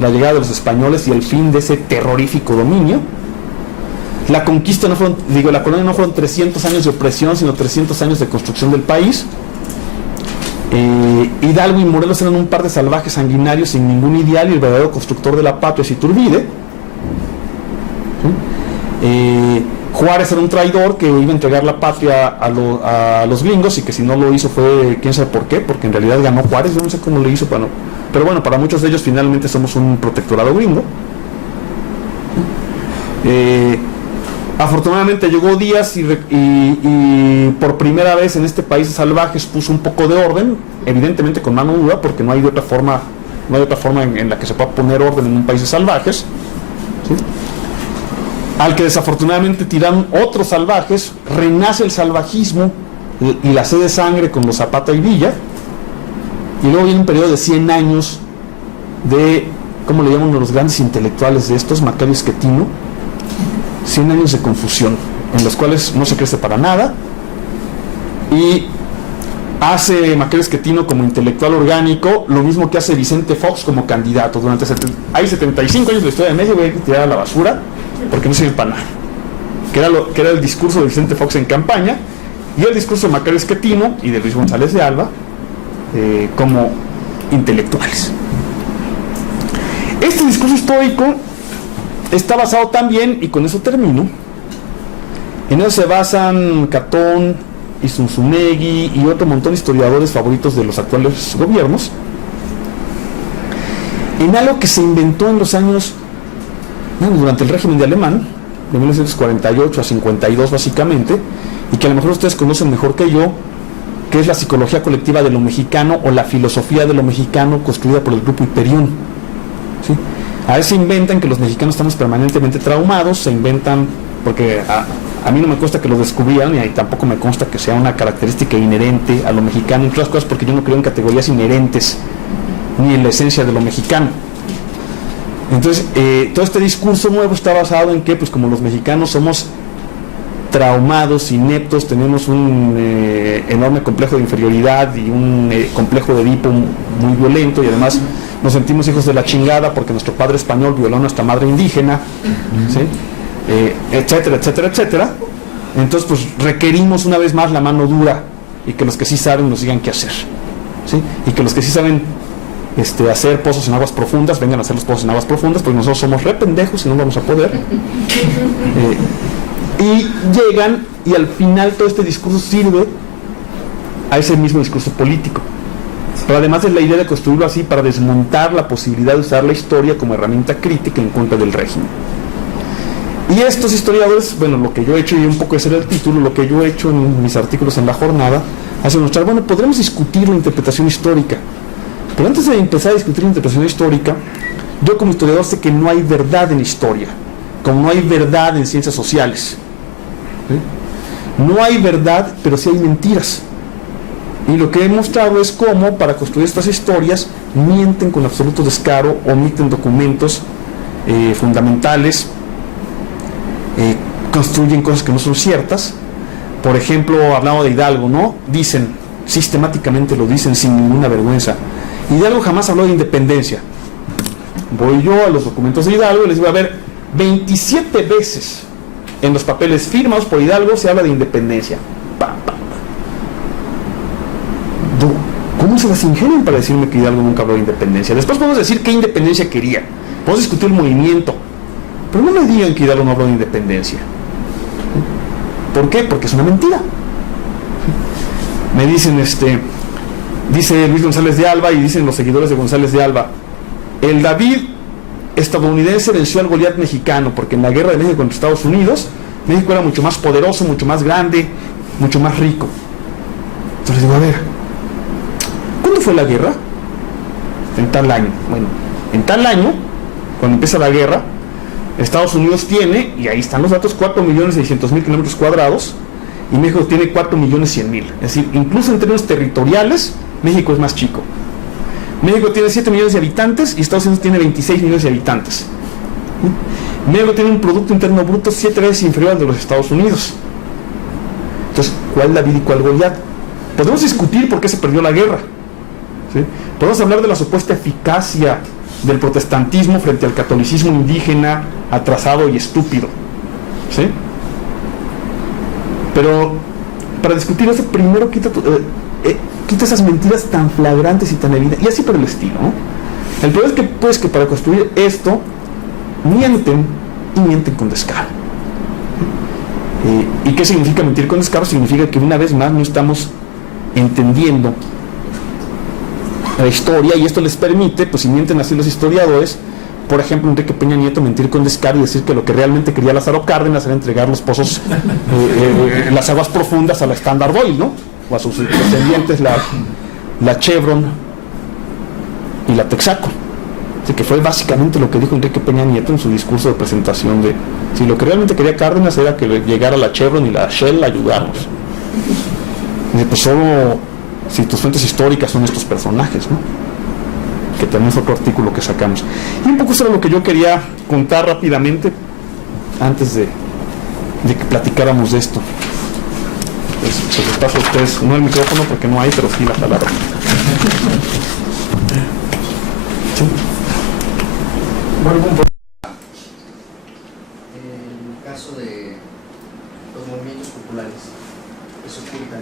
la llegada de los españoles y el fin de ese terrorífico dominio. La conquista no fueron, la colonia no fueron 300 años de opresión, sino 300 años de construcción del país. Hidalgo y Morelos eran un par de salvajes sanguinarios sin ningún ideal, y el verdadero constructor de la patria es Iturbide. Juárez era un traidor que iba a entregar la patria a los gringos, y que si no lo hizo fue quién sabe por qué, porque en realidad ganó Juárez, yo no sé cómo lo hizo, pero bueno, para muchos de ellos finalmente somos un protectorado gringo. Afortunadamente llegó Díaz y por primera vez en este país de salvajes puso un poco de orden, evidentemente con mano dura, porque no hay otra forma en la que se pueda poner orden en un país de salvajes, ¿sí?, al que desafortunadamente tiraron otros salvajes. Renace el salvajismo y la sed de sangre con los Zapata y Villa, y luego viene un periodo de 100 años de, ¿cómo le llaman uno de los grandes intelectuales de estos? Macario Esquetino. 100 años de confusión, en los cuales no se crece para nada, y hace Macario Esquetino como intelectual orgánico lo mismo que hace Vicente Fox como candidato. Hay 75 años de la historia de México que hay que tirar a la basura porque no sirve para nada, que era el discurso de Vicente Fox en campaña, y el discurso de Macario Esquetino y de Luis González de Alba como intelectuales. Este discurso histórico está basado también, y con eso termino, en eso se basan Catón y Zunzunegui y otro montón de historiadores favoritos de los actuales gobiernos, en algo que se inventó en los años, durante el régimen de Alemán, de 1948 a 52 básicamente, y que a lo mejor ustedes conocen mejor que yo, que es la psicología colectiva de lo mexicano, o la filosofía de lo mexicano construida por el grupo Hiperión, ¿sí? A veces se inventan que los mexicanos estamos permanentemente traumados, se inventan, porque a mí no me consta que lo descubrieran, y tampoco me consta que sea una característica inherente a lo mexicano, entre otras cosas porque yo no creo en categorías inherentes, ni en la esencia de lo mexicano. Entonces, todo este discurso nuevo está basado en que, pues como los mexicanos somos traumados, ineptos, tenemos un enorme complejo de inferioridad y un complejo de Edipo muy violento, y además nos sentimos hijos de la chingada porque nuestro padre español violó a nuestra madre indígena, ¿sí?, etcétera, etcétera, etcétera. Entonces, pues requerimos una vez más la mano dura, y que los que sí saben nos digan qué hacer, ¿sí?, y que los que sí saben hacer pozos en aguas profundas vengan a hacer los pozos en aguas profundas, porque nosotros somos re pendejos y no vamos a poder. Y llegan, y al final todo este discurso sirve a ese mismo discurso político, pero además es la idea de construirlo así para desmontar la posibilidad de usar la historia como herramienta crítica en contra del régimen. Y estos historiadores, bueno, lo que yo he hecho, y un poco ese era el título, lo que yo he hecho en mis artículos en La Jornada, hace mostrar, bueno, podremos discutir la interpretación histórica, Pero antes de empezar a discutir interpretación histórica, yo como historiador sé que no hay verdad en historia, como no hay verdad en ciencias sociales. ¿Sí? No hay verdad, pero sí hay mentiras. Y lo que he mostrado es cómo, para construir estas historias, mienten con absoluto descaro, omiten documentos fundamentales, construyen cosas que no son ciertas. Por ejemplo, hablaba de Hidalgo, ¿no? Dicen, sistemáticamente lo dicen sin ninguna vergüenza. Hidalgo jamás habló de independencia. Voy yo a los documentos de Hidalgo y les digo, a ver, 27 veces en los papeles firmados por Hidalgo se habla de independencia. ¿Cómo se las ingenian para decirme que Hidalgo nunca habló de independencia? Después podemos decir qué independencia quería, podemos discutir el movimiento, pero no me digan que Hidalgo no habló de independencia. ¿Por qué? Porque es una mentira. Me dicen, dice Luis González de Alba y dicen los seguidores de González de Alba, el David estadounidense venció al Goliat mexicano, porque en la guerra de México contra Estados Unidos, México era mucho más poderoso, mucho más grande, mucho más rico. Entonces digo, a ver, ¿cuándo fue la guerra? En tal año. Bueno, en tal año, cuando empieza la guerra, Estados Unidos tiene, y ahí están los datos, 4.600.000 kilómetros cuadrados, y México tiene 4.100.000. Es decir, incluso en términos territoriales, México es más chico. México tiene 7 millones de habitantes y Estados Unidos tiene 26 millones de habitantes. México tiene un Producto Interno Bruto 7 veces inferior al de los Estados Unidos. Entonces, ¿cuál David y cuál Goliat? Podemos discutir por qué se perdió la guerra, ¿sí? Podemos hablar de la supuesta eficacia del protestantismo frente al catolicismo indígena, atrasado y estúpido, ¿sí? Pero para discutir eso, primero quita esas mentiras tan flagrantes y tan evidentes, y así por el estilo, ¿no? El problema es que, pues, que para construir esto mienten, y mienten con descaro. ¿Y qué significa mentir con descaro? Significa que una vez más no estamos entendiendo la historia, y esto les permite, pues si mienten así los historiadores, por ejemplo, Enrique Peña Nieto mentir con descaro y decir que lo que realmente quería Lázaro Cárdenas era entregar los pozos, las aguas profundas a la Standard Oil, ¿no? O a sus descendientes, la Chevron y la Texaco. Así que fue básicamente lo que dijo Enrique Peña Nieto en su discurso de presentación de si lo que realmente quería Cárdenas era que llegara la Chevron y la Shell a ayudarnos. Y pues solo si tus fuentes históricas son estos personajes, ¿no? Que también fue otro artículo que sacamos. Y un poco eso era lo que yo quería contar rápidamente antes de que platicáramos de esto. Pues, se les paso a ustedes, no el micrófono porque no hay, pero sí la palabra. ¿Sí? El caso de los movimientos populares que se ocultan,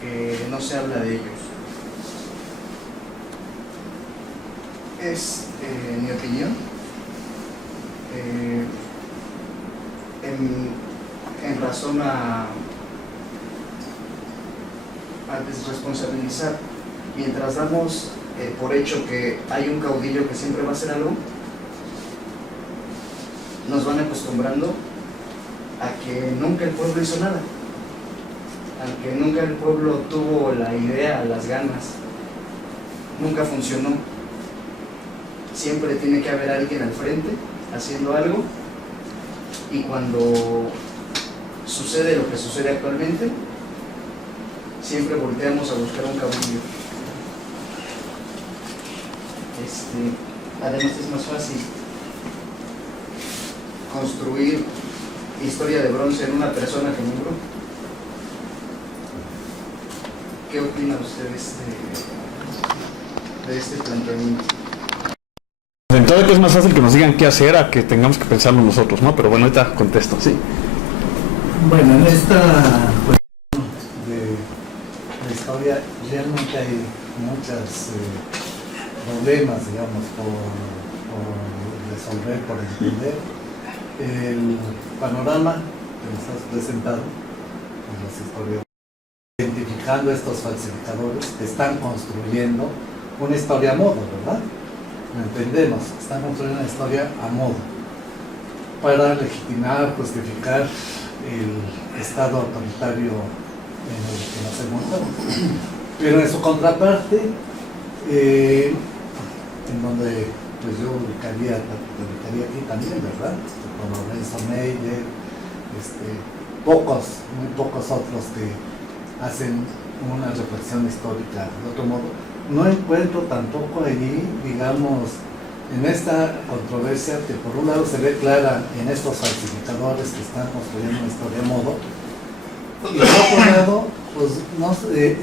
que no se habla de ellos, es, en mi opinión, en razón a desresponsabilizar, mientras damos por hecho que hay un caudillo que siempre va a hacer algo, nos van acostumbrando a que nunca el pueblo hizo nada, a que nunca el pueblo tuvo la idea, las ganas, nunca funcionó. Siempre tiene que haber alguien al frente haciendo algo, y cuando sucede lo que sucede actualmente, siempre volteamos a buscar un caudillo. Además es más fácil construir historia de bronce en una persona que en un grupo. ¿Qué opina usted de este planteamiento? Entonces es más fácil que nos digan qué hacer a que tengamos que pensarlo nosotros, ¿no? Pero bueno, ahorita contesto, sí. Bueno, en esta cuestión de la historia realmente hay muchos problemas, digamos, por resolver, por entender. El panorama que nos has presentado en los historiadores, identificando estos falsificadores, están construyendo una historia a modo, ¿verdad? Lo entendemos, están construyendo una historia a modo para legitimar, justificar el estado autoritario en el que nos encontramos. Pero en su contraparte en donde pues yo ubicaría aquí también, ¿verdad? Como Lorenzo Meyer, muy pocos otros que hacen una reflexión histórica de otro modo. No encuentro tampoco allí, digamos, en esta controversia que por un lado se ve clara en estos falsificadores que están construyendo una historia a modo, y por otro lado, pues no,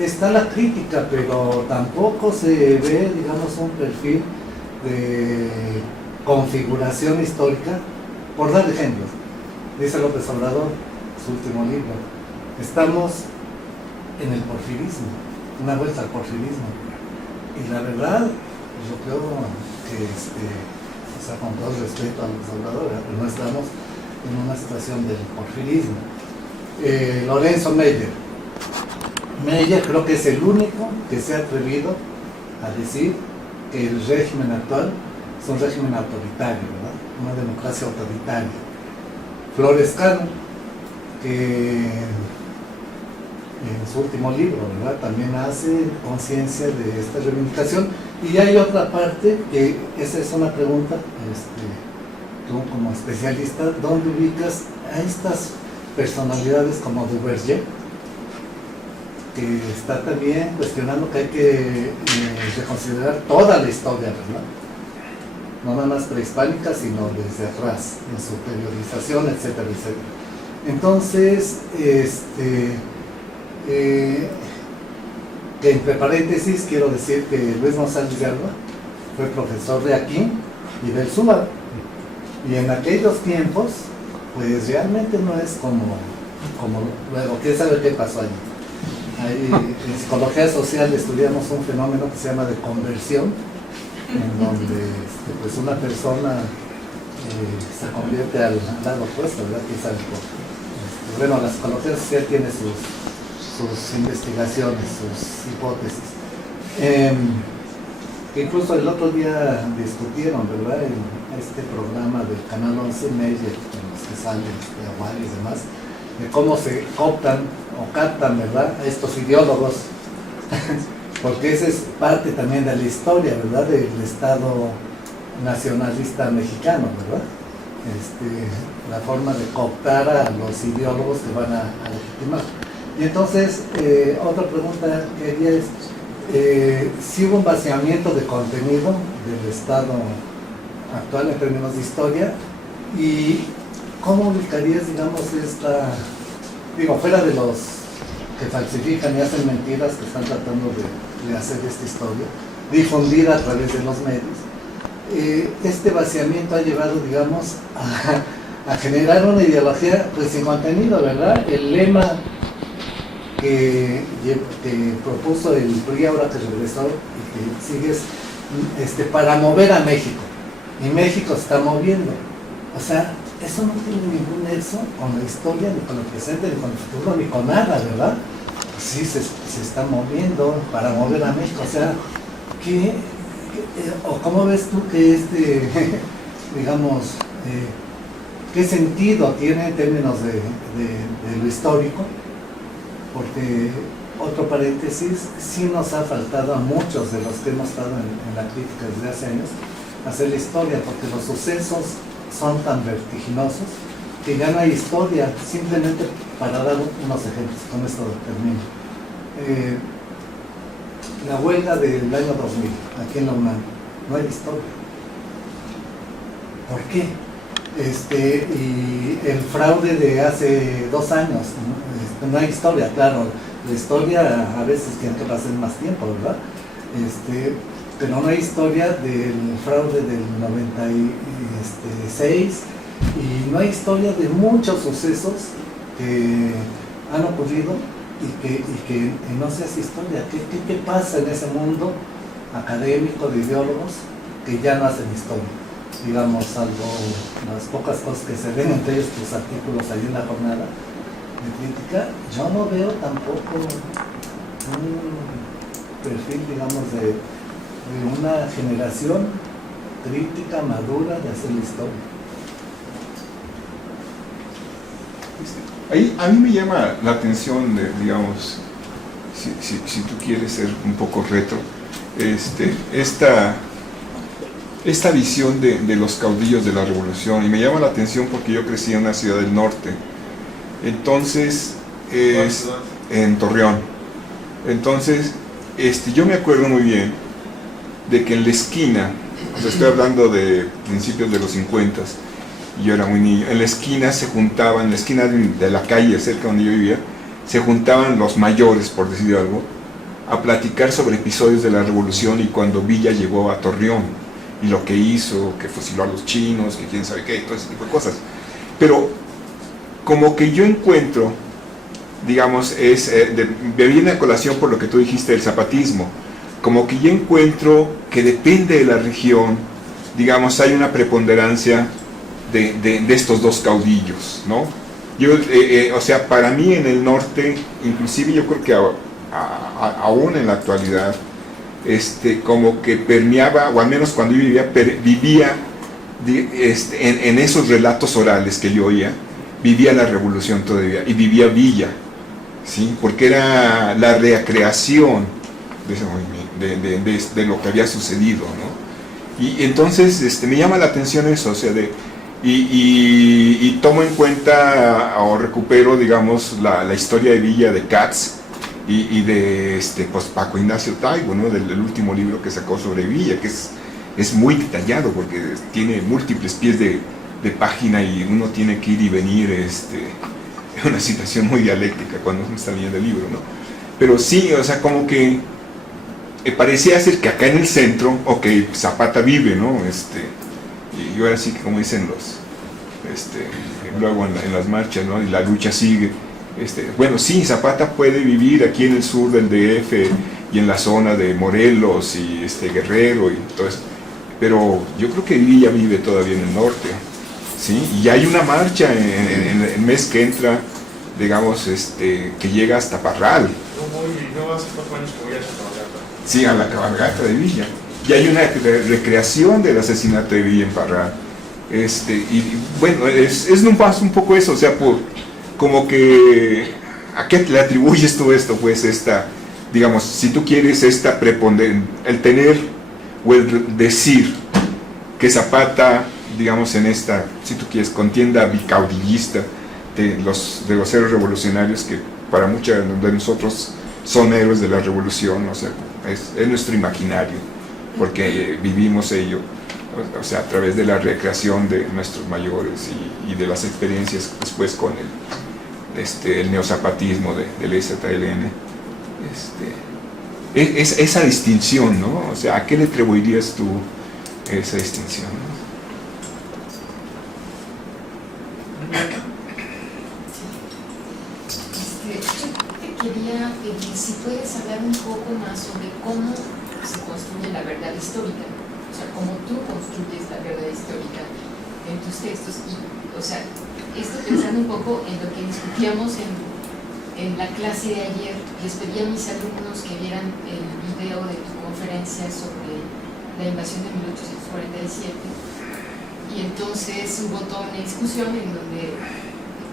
está la crítica, pero tampoco se ve, digamos, un perfil de configuración histórica. Por dar ejemplos, dice López Obrador, su último libro, estamos en el porfirismo, una vuelta al porfirismo. Y la verdad, yo creo que, o sea, con todo respeto a López Obrador, no estamos en una situación del porfirismo. Lorenzo Meyer creo que es el único que se ha atrevido a decir que el régimen actual es un régimen autoritario, ¿verdad? Una democracia autoritaria. Flores Cano, que en su último libro, ¿verdad?, también hace conciencia de esta reivindicación. Y hay otra parte, que esa es una pregunta, tú como especialista, ¿dónde ubicas a estas personalidades como Duverger, que está también cuestionando que hay que reconsiderar toda la historia, ¿verdad? No nada más prehispánica, sino desde atrás, en su periodización, etcétera, etcétera. Entonces, que entre paréntesis quiero decir que Luis González Garba fue profesor de aquí y del Súmaro, y en aquellos tiempos pues realmente no es como luego, ¿quién sabe qué pasó allí? Ahí, en psicología social estudiamos un fenómeno que se llama de conversión, en donde pues una persona se convierte al lado opuesto, ¿verdad? ¿Quién sabe por qué? Bueno, la psicología social tiene sus investigaciones, sus hipótesis. Que incluso el otro día discutieron, ¿verdad?, en este programa del Canal 11 Meyer, en los que salen Agual y demás, de cómo se cooptan o captan, ¿verdad?, a estos ideólogos, porque esa es parte también de la historia, ¿verdad?, del Estado nacionalista mexicano, ¿verdad? La forma de cooptar a los ideólogos que van a legitimar. Y entonces, otra pregunta que haría es, si hubo un vaciamiento de contenido del Estado actual en términos de historia, y ¿cómo ubicarías, digamos, fuera de los que falsifican y hacen mentiras, que están tratando de hacer esta historia, difundida a través de los medios? Este vaciamiento ha llevado, digamos, a generar una ideología pues sin contenido, ¿verdad? El lema que propuso el PRI ahora que regresó y que sigue es para mover a México, y México se está moviendo. O sea, eso no tiene ningún nexo con la historia, ni con el presente, ni con el futuro, ni con nada, ¿verdad? Pues sí, se está moviendo para mover a México. O sea, o cómo ves tú que digamos, qué sentido tiene en términos de lo histórico? Porque, otro paréntesis, sí nos ha faltado a muchos de los que hemos estado en la crítica desde hace años hacer la historia, porque los sucesos son tan vertiginosos que ya no hay historia. Simplemente para dar unos ejemplos, con esto termino. La huelga del año 2000, aquí en la UNAM, no hay historia. ¿Por qué? Y el fraude de hace 2 años, no hay historia, claro. La historia a veces tiene que pasar más tiempo, ¿verdad? Pero no hay historia del fraude del 96, y no hay historia de muchos sucesos que han ocurrido y que no se hace historia. ¿Qué pasa en ese mundo académico de ideólogos que ya no hacen historia? Digamos, salvo las pocas cosas que se ven entre ellos, tus artículos ahí en la jornada de crítica, yo no veo tampoco un perfil, digamos, de una generación crítica, madura, de hacer la historia. Ahí a mí me llama la atención, digamos, si tú quieres ser un poco retro, esta visión de los caudillos de la revolución, y me llama la atención porque yo crecí en una ciudad del norte, entonces en Torreón. Entonces yo me acuerdo muy bien de que en la esquina, o sea, estoy hablando de principios de los 50, y yo era muy niño, en la esquina se juntaban, en la esquina de la calle cerca donde yo vivía, se juntaban los mayores, por decir algo, a platicar sobre episodios de la revolución y cuando Villa llegó a Torreón y lo que hizo, que fusiló a los chinos, que quién sabe qué, todo ese tipo de cosas. Pero como que yo encuentro, digamos, me viene a colación por lo que tú dijiste del zapatismo, como que yo encuentro que depende de la región, digamos, hay una preponderancia de estos dos caudillos, ¿no? O sea, para mí en el norte, inclusive yo creo que aún en la actualidad, como que permeaba, o al menos cuando yo vivía en esos relatos orales que yo oía, vivía la revolución todavía, y vivía Villa, ¿sí? Porque era la recreación de ese movimiento, de lo que había sucedido, ¿no? Y entonces me llama la atención eso, o sea, y tomo en cuenta o recupero, digamos, la historia de Villa de Katz y de pues, Paco Ignacio Taibo, ¿no? Del último libro que sacó sobre Villa, que es muy detallado porque tiene múltiples pies de página y uno tiene que ir y venir, es una situación muy dialéctica cuando uno está leyendo el libro, ¿no? Pero sí, o sea, como que parecía ser que acá en el centro, ok, Zapata vive, ¿no? Y ahora sí que como dicen luego en las marchas, ¿no? Y la lucha sigue. Bueno, sí, Zapata puede vivir aquí en el sur del DF y en la zona de Morelos y Guerrero y todo eso, pero yo creo que Villa vive todavía en el norte, ¿sí? Y hay una marcha en el mes que entra, digamos, que llega hasta Parral. No hace 4 años que voy a esa cabalgata. Sí, a la cabalgata de Villa. Y hay una recreación del asesinato de Villa en Parral. Y bueno, es un poco eso, o sea, como que ¿a qué le atribuyes tú esto? Pues digamos, si tú quieres el tener o el decir que Zapata, digamos, en esta, si tú quieres, contienda bicaudillista de los héroes revolucionarios que para muchos de nosotros son héroes de la revolución, o sea, es nuestro imaginario, porque vivimos ello, o sea, a través de la recreación de nuestros mayores y de las experiencias después con el neozapatismo del EZLN. Esa distinción, ¿no? O sea, ¿a qué le atribuirías tú esa distinción, ¿no? Yo te quería pedir si puedes hablar un poco más sobre cómo se construye la verdad histórica, o sea, cómo tú construyes la verdad histórica en tus textos, y, o sea, esto pensando un poco en lo que discutíamos en la clase de ayer. Les pedí a mis alumnos que vieran el video de tu conferencia sobre la invasión de 1847, y entonces hubo toda una discusión en donde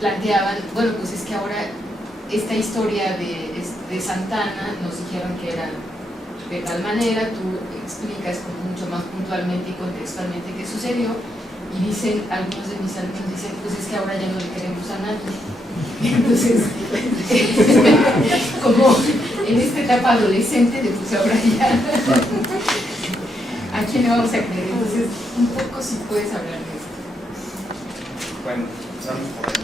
planteaban, bueno, pues es que ahora esta historia de Santana nos dijeron que era de tal manera, tú explicas como mucho más puntualmente y contextualmente qué sucedió, y dicen, algunos de mis alumnos dicen, pues es que ahora ya no le queremos a nadie. Entonces, como en esta etapa adolescente de pues ahora ya, ¿a quién le vamos a creer? Entonces, un poco si puedes hablar de esto. Bueno, vamos por ahí.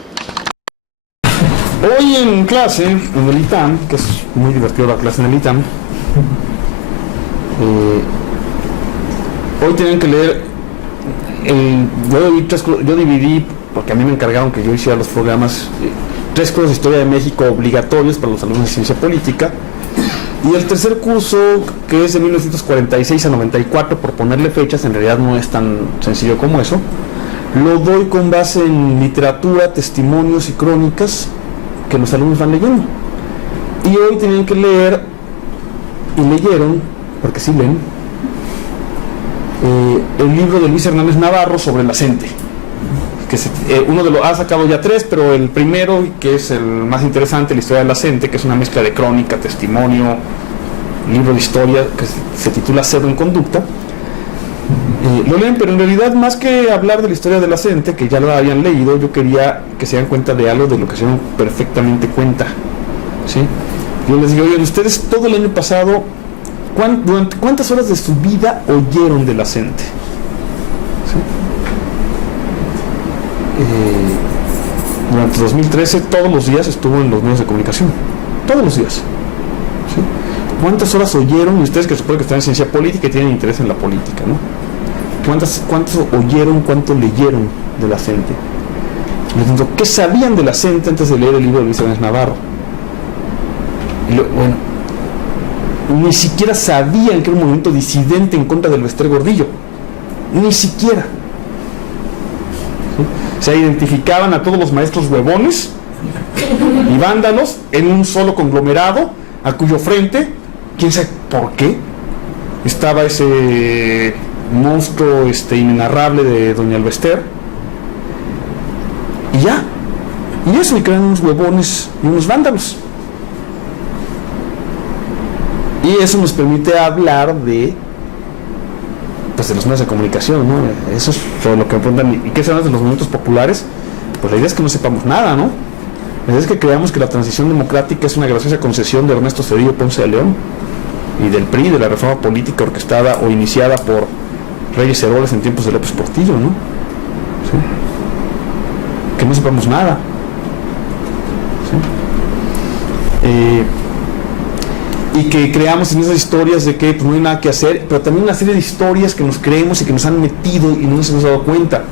Hoy en clase, en el ITAM, que es muy divertido la clase en el ITAM, hoy tienen que leer yo dividí, porque a mí me encargaron que yo hiciera los programas, 3 cursos de Historia de México obligatorios para los alumnos de Ciencia Política, y el tercer curso, que es de 1946 a 94, por ponerle fechas, en realidad no es tan sencillo como eso, lo doy con base en literatura, testimonios y crónicas que los alumnos van leyendo. Y hoy tenían que leer, y leyeron, porque sí leen, el libro de Luis Hernández Navarro sobre la CENTE, que ha sacado ya 3, pero el primero, que es el más interesante, la historia de la CENTE, que es una mezcla de crónica, testimonio, libro de historia que se titula Cerdo en Conducta. Lo leen, pero en realidad, más que hablar de la historia de la CENTE, que ya lo habían leído, yo quería que se den cuenta de algo de lo que se dan perfectamente cuenta, ¿sí? Yo les digo, oye, ustedes todo el año pasado, ¿durante cuántas horas de su vida oyeron de la CENTE? ¿Sí? Durante 2013 todos los días estuvo en los medios de comunicación, todos los días, ¿sí? ¿Cuántas horas oyeron? Y ustedes que supone que están en ciencia política y tienen interés en la política, ¿no? ¿Cuántos oyeron, cuánto leyeron de la CENTE? Les pregunto, ¿qué sabían de la CENTE antes de leer el libro de Luis Hernández Navarro? Y bueno, ni siquiera sabían que era un movimiento disidente en contra del Bester Gordillo, ni siquiera. ¿Sí? O sea, identificaban a todos los maestros huevones y vándalos en un solo conglomerado, a cuyo frente, quién sabe por qué, estaba ese monstruo inenarrable de Doña Albester, y ya, y eso, y crean unos huevones y unos vándalos, y eso nos permite hablar de los medios de comunicación, ¿no? Eso es sobre lo que me preguntan, ¿y qué saben de los movimientos populares? Pues la idea es que no sepamos nada, ¿no? La idea es que creamos que la transición democrática es una graciosa concesión de Ernesto Zedillo Ponce de León y del PRI, de la reforma política orquestada o iniciada por Reyes Heroles en tiempos de López Portillo, ¿no? ¿Sí? Que no sepamos nada. ¿Sí? Y que creamos en esas historias de que pues, no hay nada que hacer, pero también una serie de historias que nos creemos y que nos han metido y no nos hemos dado cuenta.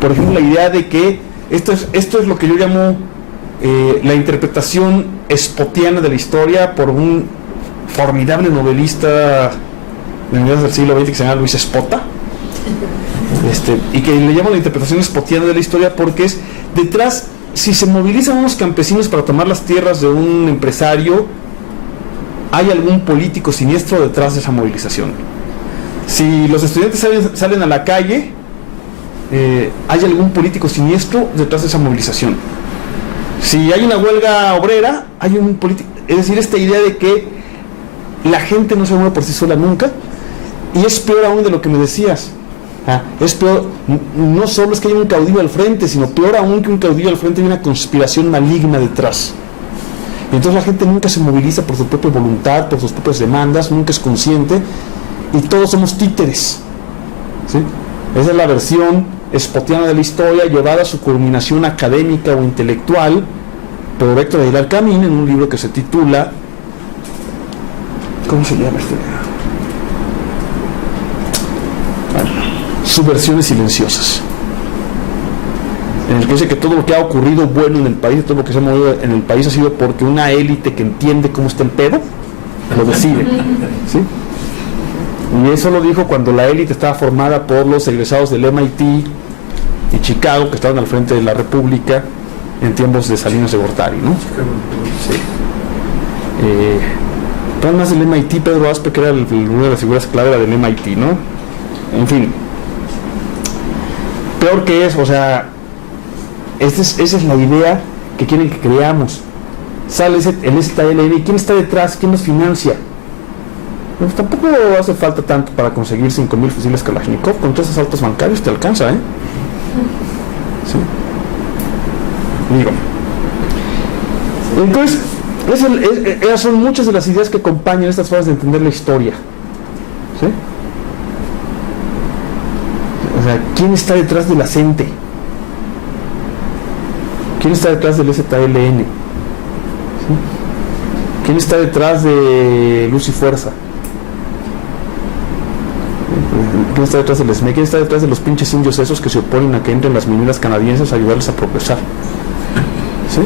Por ejemplo, la idea de que esto es lo que yo llamo la interpretación spotiana de la historia por un formidable novelista de mediados del siglo XX que se llama Luis Espota, y que le llamo la interpretación spotiana de la historia porque es detrás, si se movilizan unos campesinos para tomar las tierras de un empresario, hay algún político siniestro detrás de esa movilización. Si los estudiantes salen a la calle, hay algún político siniestro detrás de esa movilización. Si hay una huelga obrera, hay un político. Es decir, esta idea de que la gente no se mueve por sí sola nunca, y es peor aún de lo que me decías. Es peor, no solo es que haya un caudillo al frente, sino peor aún que un caudillo al frente, hay una conspiración maligna detrás. Y entonces la gente nunca se moviliza por su propia voluntad, por sus propias demandas, nunca es consciente, y todos somos títeres, ¿sí? Esa es la versión spotiana de la historia, llevada a su culminación académica o intelectual por Héctor Aguilar Camín en un libro que se titula, ¿cómo se llama este libro? Subversiones silenciosas, en el que dice que todo lo que ha ocurrido bueno en el país, todo lo que se ha movido en el país ha sido porque una élite que entiende cómo está el pedo lo decide, ¿sí? Y eso lo dijo cuando la élite estaba formada por los egresados del MIT y Chicago, que estaban al frente de la República en tiempos de Salinas de Gortari, ¿no? Sí. Además del MIT, Pedro Aspe, que era una de las figuras clave, era del MIT, ¿no? En fin, peor que eso, o sea, esa es la idea que quieren que creamos. Sale el STLN, ¿y quién está detrás? ¿Quién nos financia? Pues tampoco hace falta tanto para conseguir 5,000 fusiles Kalashnikov. Con 3 asaltos bancarios te alcanza, ¿eh? Sí. Digo. Entonces, esas son muchas de las ideas que acompañan estas formas de entender la historia. ¿Sí? O sea, ¿quién está detrás de la CENTE? ¿Quién está detrás del STLN? ¿Sí? ¿Quién está detrás de Luz y Fuerza? ¿Quién está detrás del SME? ¿Quién está detrás de los pinches indios esos que se oponen a que entren las mineras canadienses a ayudarles a progresar? ¿Sí?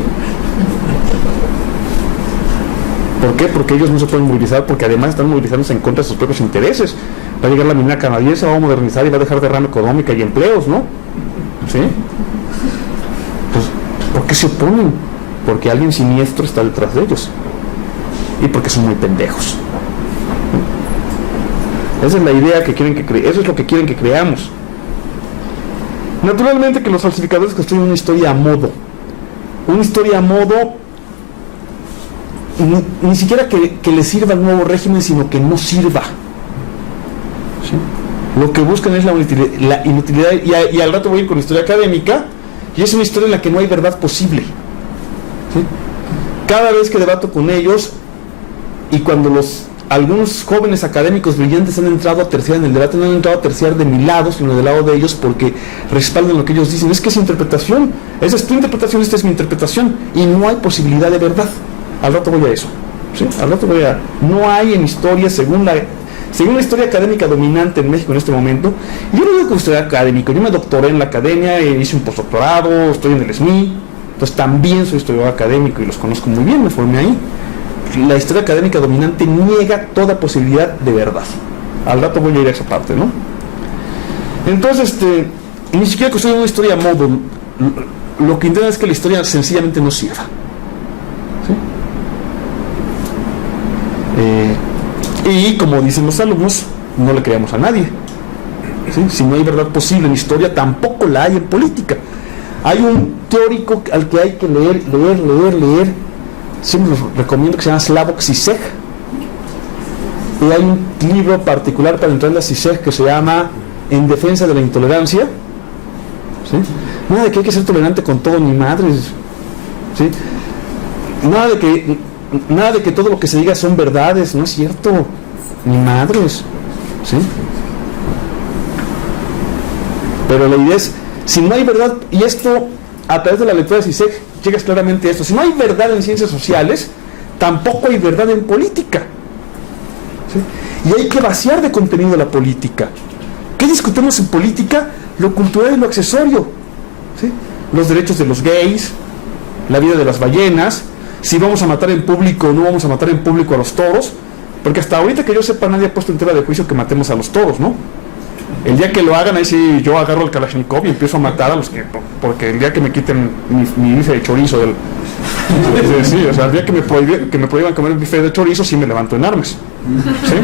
¿Por qué? Porque ellos no se pueden movilizar, porque además están movilizándose en contra de sus propios intereses. Va a llegar la minera canadiense, va a modernizar y va a dejar derrama económica y empleos, ¿no? ¿Sí? Pues, ¿por qué se oponen? Porque alguien siniestro está detrás de ellos. Y porque son muy pendejos. Esa es la idea que quieren que eso es lo que quieren que creamos. Naturalmente que los falsificadores construyen una historia a modo. Una historia a modo ni siquiera que le sirva al nuevo régimen, sino que no sirva. ¿Sí? Lo que buscan es la inutilidad, y al rato voy a ir con historia académica, y es una historia en la que no hay verdad posible. ¿Sí? Cada vez que debato con ellos, y cuando algunos jóvenes académicos brillantes han entrado a terciar en el debate, no han entrado a terciar de mi lado, sino del lado de ellos, porque respaldan lo que ellos dicen. Es que es interpretación, esa es tu interpretación, esta es mi interpretación, y no hay posibilidad de verdad. Al rato voy a eso. ¿Sí? Al rato voy a... No hay en historia, según la historia académica dominante en México en este momento. Yo no digo que historia académica, yo me doctoré en la academia, hice un postdoctorado, estoy en el SMI, entonces también soy historiador académico y los conozco muy bien, me formé ahí. La historia académica dominante niega toda posibilidad de verdad. Al rato voy a ir a esa parte, ¿no? Entonces, ni siquiera que una historia a modo, lo que intenta es que la historia sencillamente no sirva. ¿Sí? Y como dicen los alumnos, no le creamos a nadie. ¿Sí? Si no hay verdad posible en historia, tampoco la hay en política. Hay un teórico al que hay que leer. Siempre les recomiendo, que se llama Slavoj Žižek, y hay un libro particular para entrar en la Žižek que se llama En defensa de la intolerancia. ¿Sí? Nada de que hay que ser tolerante con todo, ni madres. ¿Sí? Nada de que todo lo que se diga son verdades, no es cierto, ni madres. ¿Sí? Pero la idea es, si no hay verdad, y esto a través de la lectura de Žižek llegas claramente a esto: si no hay verdad en ciencias sociales, tampoco hay verdad en política. ¿Sí? Y hay que vaciar de contenido la política. ¿Qué discutimos en política? Lo cultural y lo accesorio. ¿Sí? Los derechos de los gays, la vida de las ballenas, si vamos a matar en público o no vamos a matar en público a los toros, porque hasta ahorita que yo sepa nadie ha puesto en tela de juicio que matemos a los toros, ¿no? El día que lo hagan, ahí sí yo agarro el Kalashnikov y empiezo a matar a los que... Porque el día que me quiten mi bife de chorizo del... Sí, o sea, el día que me prohíban comer el bife de chorizo, sí me levanto en armas. ¿Sí?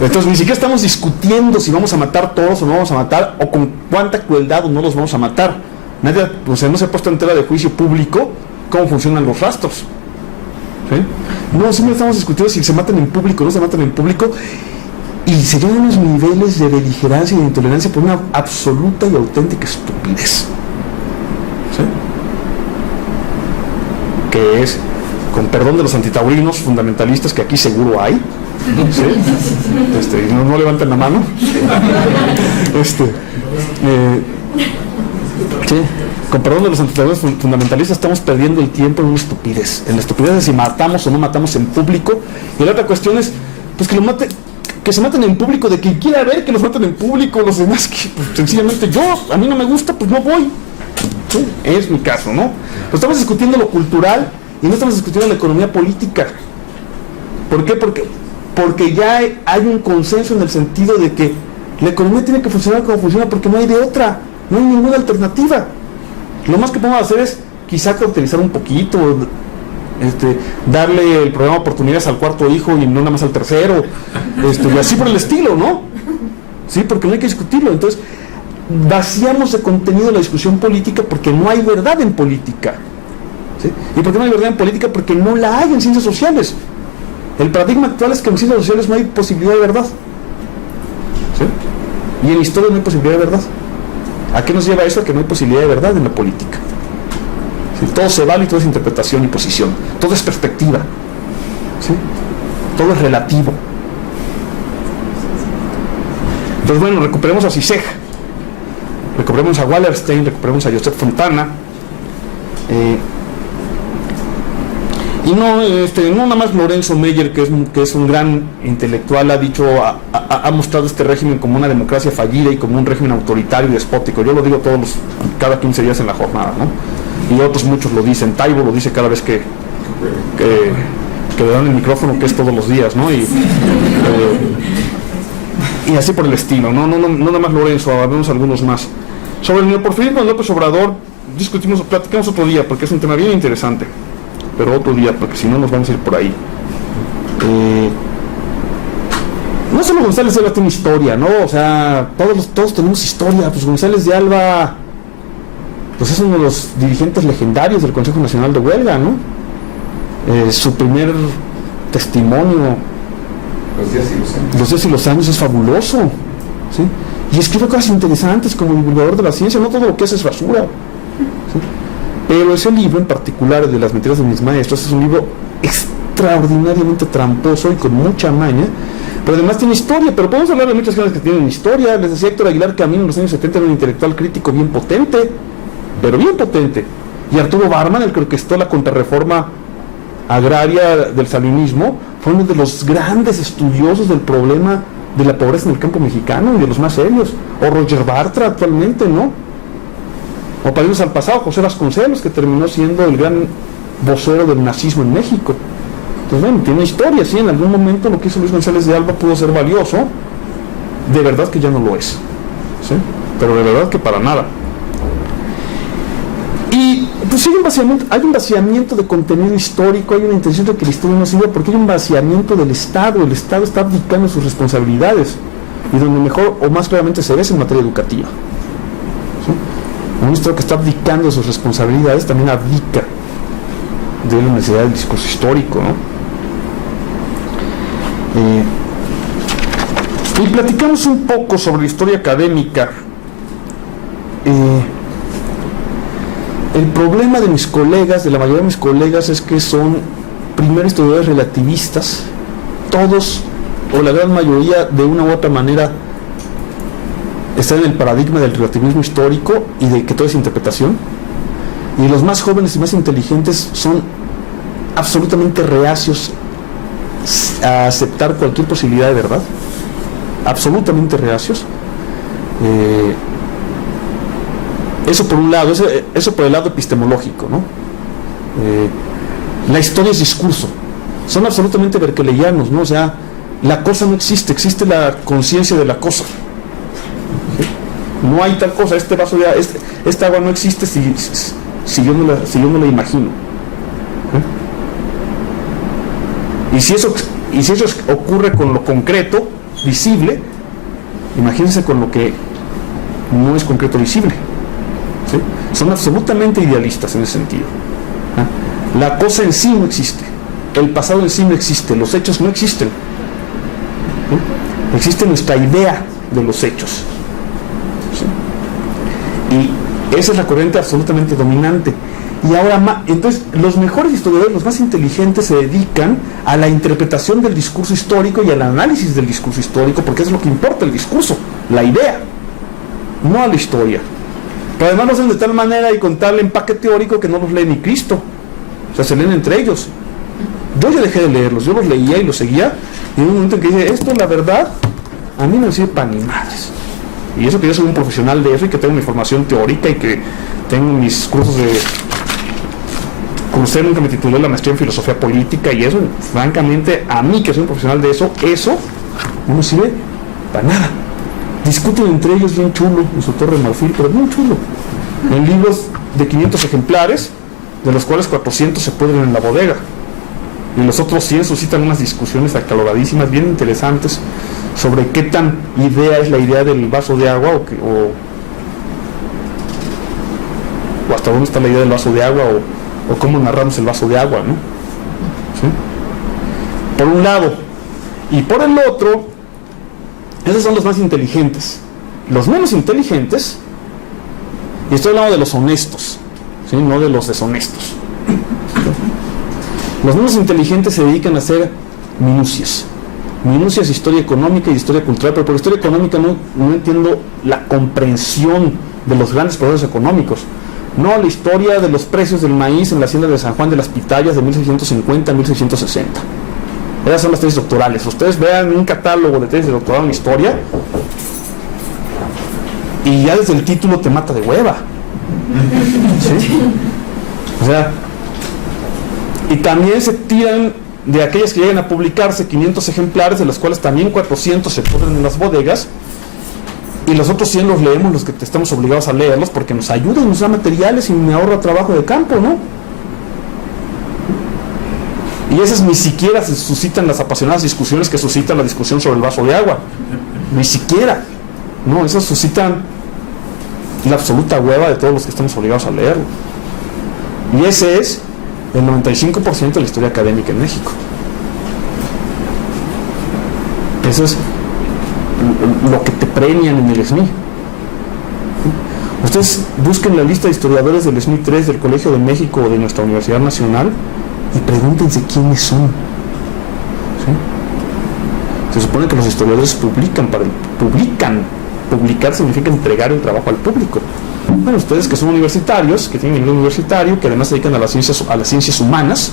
Entonces ni siquiera estamos discutiendo si vamos a matar toros o no vamos a matar, o con cuánta crueldad o no los vamos a matar. Nadie, o sea, no se ha puesto en tela de juicio público cómo funcionan los rastros. ¿Sí? No, siempre estamos discutiendo si se matan en público o no se matan en público. Y se llegan unos niveles de beligerancia y de intolerancia por una absoluta y auténtica estupidez. ¿Sí? Que es, con perdón de los antitaurinos fundamentalistas, que aquí seguro hay, ¿sí? No levanten la mano. ¿Sí? Con perdón de los antitaurinos fundamentalistas, estamos perdiendo el tiempo en una estupidez. En la estupidez de si matamos o no matamos en público. Y la otra cuestión es, pues que se maten en público, de quien quiera ver que los maten en público, los demás que pues, sencillamente a mí no me gusta, pues no voy. ¿Sí? Es mi caso, ¿no? Pero estamos discutiendo lo cultural y no estamos discutiendo la economía política. ¿Por qué? Porque ya hay un consenso en el sentido de que la economía tiene que funcionar como funciona, porque no hay de otra, no hay ninguna alternativa. Lo más que podemos hacer es quizá cauterizar un poquito, darle el programa oportunidades al cuarto hijo y no nada más al tercero, y así por el estilo, ¿no? Sí, porque no hay que discutirlo. Entonces vaciamos de contenido la discusión política porque no hay verdad en política. ¿Sí? ¿Y por qué no hay verdad en política? Porque no la hay en ciencias sociales. El paradigma actual es que en ciencias sociales no hay posibilidad de verdad. ¿Sí? Y en historia no hay posibilidad de verdad. ¿A qué nos lleva eso? A que no hay posibilidad de verdad en la política. ¿Sí? Todo se vale y todo es interpretación y posición. Todo es perspectiva. ¿Sí? Todo es relativo. Entonces, bueno, recuperemos a Žižek, recuperemos a Wallerstein, recuperemos a Josep Fontana. Y no nada más Lorenzo Meyer, que es un gran intelectual, ha mostrado este régimen como una democracia fallida y como un régimen autoritario y despótico. Yo lo digo cada 15 días en la jornada, ¿no? Y otros muchos lo dicen. Taibo lo dice cada vez que le dan el micrófono, que es todos los días, ¿no? Y así por el estilo. No nada más Lorenzo, vemos algunos más. Sobre el neoporfirismo de López Obrador, platicamos otro día, porque es un tema bien interesante. Pero otro día, porque si no nos vamos a ir por ahí. No solo González de Alba tiene historia, ¿no? O sea, todos tenemos historia. Pues González de Alba pues es uno de los dirigentes legendarios del Consejo Nacional de Huelga, ¿no? Su primer testimonio, Los días y los años. Los días y los años, es fabuloso, ¿sí? Y escribe cosas interesantes como divulgador de la ciencia. No todo lo que hace es basura, ¿sí? Pero ese libro en particular, el de Las mentiras de mis maestros, es un libro extraordinariamente tramposo y con mucha maña, pero además tiene historia. Pero podemos hablar de muchas cosas que tienen historia. Les decía Héctor Aguilar Camín en los años 70 era un intelectual crítico bien potente, pero bien potente. Y Arturo Barman, el que orquestó la contrarreforma agraria del salinismo, fue uno de los grandes estudiosos del problema de la pobreza en el campo mexicano y de los más serios. O Roger Bartra actualmente, ¿no? O para irnos al pasado, José Vasconcelos, que terminó siendo el gran vocero del nazismo en México. Entonces, bueno, tiene historia, sí, en algún momento lo que hizo Luis González de Alba pudo ser valioso, de verdad que ya no lo es, ¿sí? Pero de verdad que para nada. Y pues hay un vaciamiento de contenido histórico, hay una intención de que la historia no sirva, porque hay un vaciamiento del Estado. El Estado está abdicando sus responsabilidades, y donde mejor o más claramente se ve es en materia educativa, ¿sí? Un Estado que está abdicando de sus responsabilidades también abdica de la necesidad del discurso histórico, ¿no? Y platicamos un poco sobre la historia académica. El problema de mis colegas, de la mayoría de mis colegas, es que son primero historiadores relativistas. Todos, o la gran mayoría, de una u otra manera están en el paradigma del relativismo histórico y de que todo es interpretación. Y los más jóvenes y más inteligentes son absolutamente reacios a aceptar cualquier posibilidad de verdad, absolutamente reacios. Eso por un lado, eso por el lado epistemológico, ¿no? La historia es discurso, son absolutamente berkeleyanos, ¿no? O sea, la cosa no existe, existe la conciencia de la cosa, ¿sí? No hay tal cosa, este vaso de esta agua no existe si yo no la imagino, ¿eh? Y si eso ocurre con lo concreto, visible, imagínense con lo que no es concreto, visible, ¿sí? Son absolutamente idealistas en ese sentido, ¿eh? La cosa en sí no existe, el pasado en sí no existe, los hechos no existen, ¿sí? Existe nuestra idea de los hechos, ¿sí? Y esa es la corriente absolutamente dominante. Y ahora, entonces, los mejores historiadores, los más inteligentes, se dedican a la interpretación del discurso histórico y al análisis del discurso histórico, porque es lo que importa, el discurso, la idea, no a la historia. Pero además lo hacen de tal manera y con tal empaque teórico que no los lee ni Cristo. O sea, se leen entre ellos. Yo ya dejé de leerlos, yo los leía y los seguía, y en un momento en que dije, esto la verdad, a mí no me sirve para ni madres. Y eso que yo soy un profesional de eso y que tengo mi formación teórica y que tengo mis cursos de... Como usted nunca me tituló la maestría en filosofía política y eso, francamente, a mí que soy un profesional de eso no me sirve para nada. Discuten entre ellos bien chulo en su torre de marfil, pero bien chulo, en libros de 500 ejemplares, de los cuales 400 se pudren en la bodega, y los otros 100 suscitan unas discusiones acaloradísimas, bien interesantes, sobre qué tan idea es la idea del vaso de agua o hasta dónde está la idea del vaso de agua o cómo narramos el vaso de agua, ¿no? ¿Sí? Por un lado. Y por el otro, esos son los más inteligentes. Los menos inteligentes, y estoy hablando de los honestos, ¿sí? No de los deshonestos. Los menos inteligentes se dedican a hacer minucias de historia económica y de historia cultural, pero por historia económica no entiendo la comprensión de los grandes procesos económicos. No la historia de los precios del maíz en la hacienda de San Juan de las Pitayas de 1650 a 1660. Esas son las tesis doctorales. Ustedes vean un catálogo de tesis de doctorado en historia y ya desde el título te mata de hueva, ¿sí? O sea, y también se tiran de aquellas que llegan a publicarse 500 ejemplares, de las cuales también 400 se ponen en las bodegas, y los otros 100 los leemos los que estamos obligados a leerlos porque nos ayudan, nos da materiales y me ahorra trabajo de campo, ¿no? Y esas ni siquiera se suscitan las apasionadas discusiones que suscita la discusión sobre el vaso de agua, ni siquiera, ¿no? Esas suscitan la absoluta hueva de todos los que estamos obligados a leerlo. Y ese es el 95% de la historia académica en México. Eso es lo que te premian en el SNI. Ustedes busquen la lista de historiadores del SNI 3 del Colegio de México o de nuestra Universidad Nacional y pregúntense quiénes son. ¿Sí? Se supone que los historiadores publican. Publicar significa entregar el trabajo al público. Bueno, ustedes que son universitarios, que tienen nivel universitario, que además se dedican a las ciencias humanas,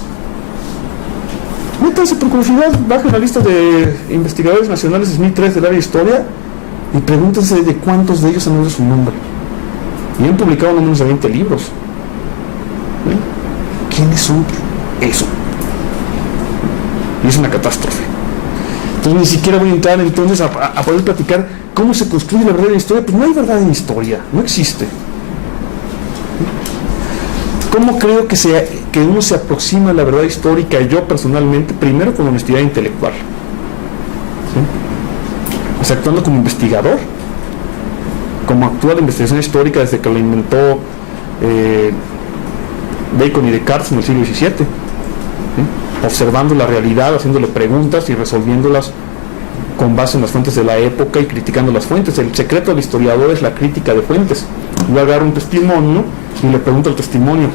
métanse por curiosidad, bajen la lista de investigadores nacionales de SNI 3 del área de historia y pregúntense de cuántos de ellos han oído su nombre. Y han publicado no menos de 20 libros. ¿Sí? ¿Quiénes son? Eso. Y es una catástrofe. Entonces ni siquiera voy a entrar entonces a poder platicar cómo se construye la verdad en la historia. Pues no hay verdad en historia, no existe. ¿Cómo creo que uno se aproxima a la verdad histórica? Yo personalmente, primero con honestidad intelectual. ¿Sí? O sea, actuando como investigador, como actúa la investigación histórica desde que lo inventó Bacon y Descartes en el siglo XVII. ¿Sí? Observando la realidad, haciéndole preguntas y resolviéndolas con base en las fuentes de la época y criticando las fuentes. El secreto del historiador es la crítica de fuentes. Yo agarro un testimonio y le pregunto al testimonio: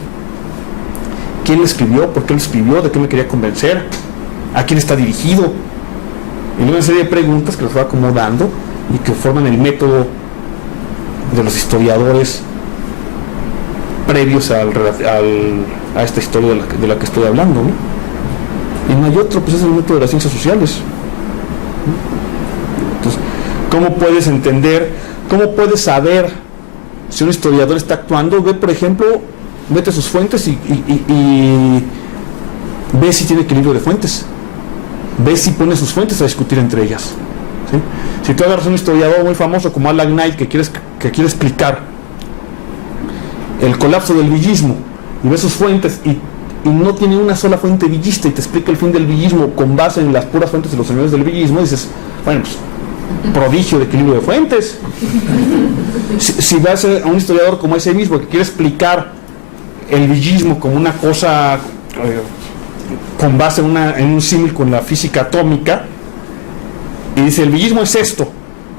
¿quién lo escribió? ¿Por qué lo escribió? ¿De qué me quería convencer? ¿A quién está dirigido? Y luego una serie de preguntas que los va acomodando y que forman el método de los historiadores previos a esta historia de la que estoy hablando, ¿no? Y no hay otro, pues es el método de las ciencias sociales. Entonces, ¿cómo puedes entender, cómo puedes saber si un historiador está actuando? Ve, por ejemplo, vete a sus fuentes y ve si tiene equilibrio de fuentes. Ve si pone sus fuentes a discutir entre ellas. ¿Sí? Si tú agarras un historiador muy famoso como Alan Knight que quiere explicar el colapso del villismo y ve sus fuentes y no tiene una sola fuente villista y te explica el fin del villismo con base en las puras fuentes de los señores del villismo, dices, bueno, pues prodigio de equilibrio de fuentes. Si vas a un historiador como ese mismo que quiere explicar el villismo como una cosa con base en un símil con la física atómica y dice el villismo es esto,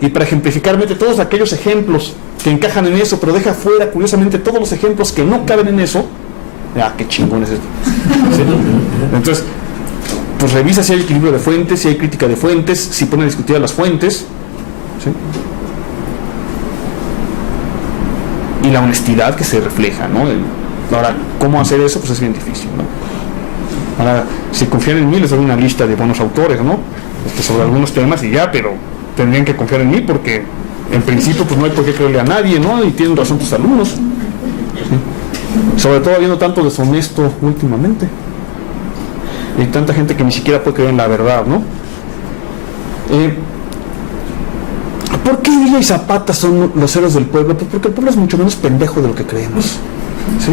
y para ejemplificar mete todos aquellos ejemplos que encajan en eso, pero deja fuera curiosamente todos los ejemplos que no caben en eso, qué chingón es esto. ¿Sí? Entonces, pues revisa si hay equilibrio de fuentes, si hay crítica de fuentes, si pone a discutir a las fuentes. ¿Sí? Y la honestidad que se refleja, ¿no? Ahora, ¿cómo hacer eso? Pues es bien difícil, ¿no? Ahora, si confían en mí, les doy una lista de buenos autores, ¿no? Sobre algunos temas y ya, pero tendrían que confiar en mí porque en principio pues no hay por qué creerle a nadie, ¿no? Y tienen razón tus alumnos. ¿Sí? Sobre todo habiendo tanto deshonesto últimamente y tanta gente que ni siquiera puede creer en la verdad, ¿no? ¿Por qué Villa y Zapata son los héroes del pueblo? Pues porque el pueblo es mucho menos pendejo de lo que creemos. ¿Sí?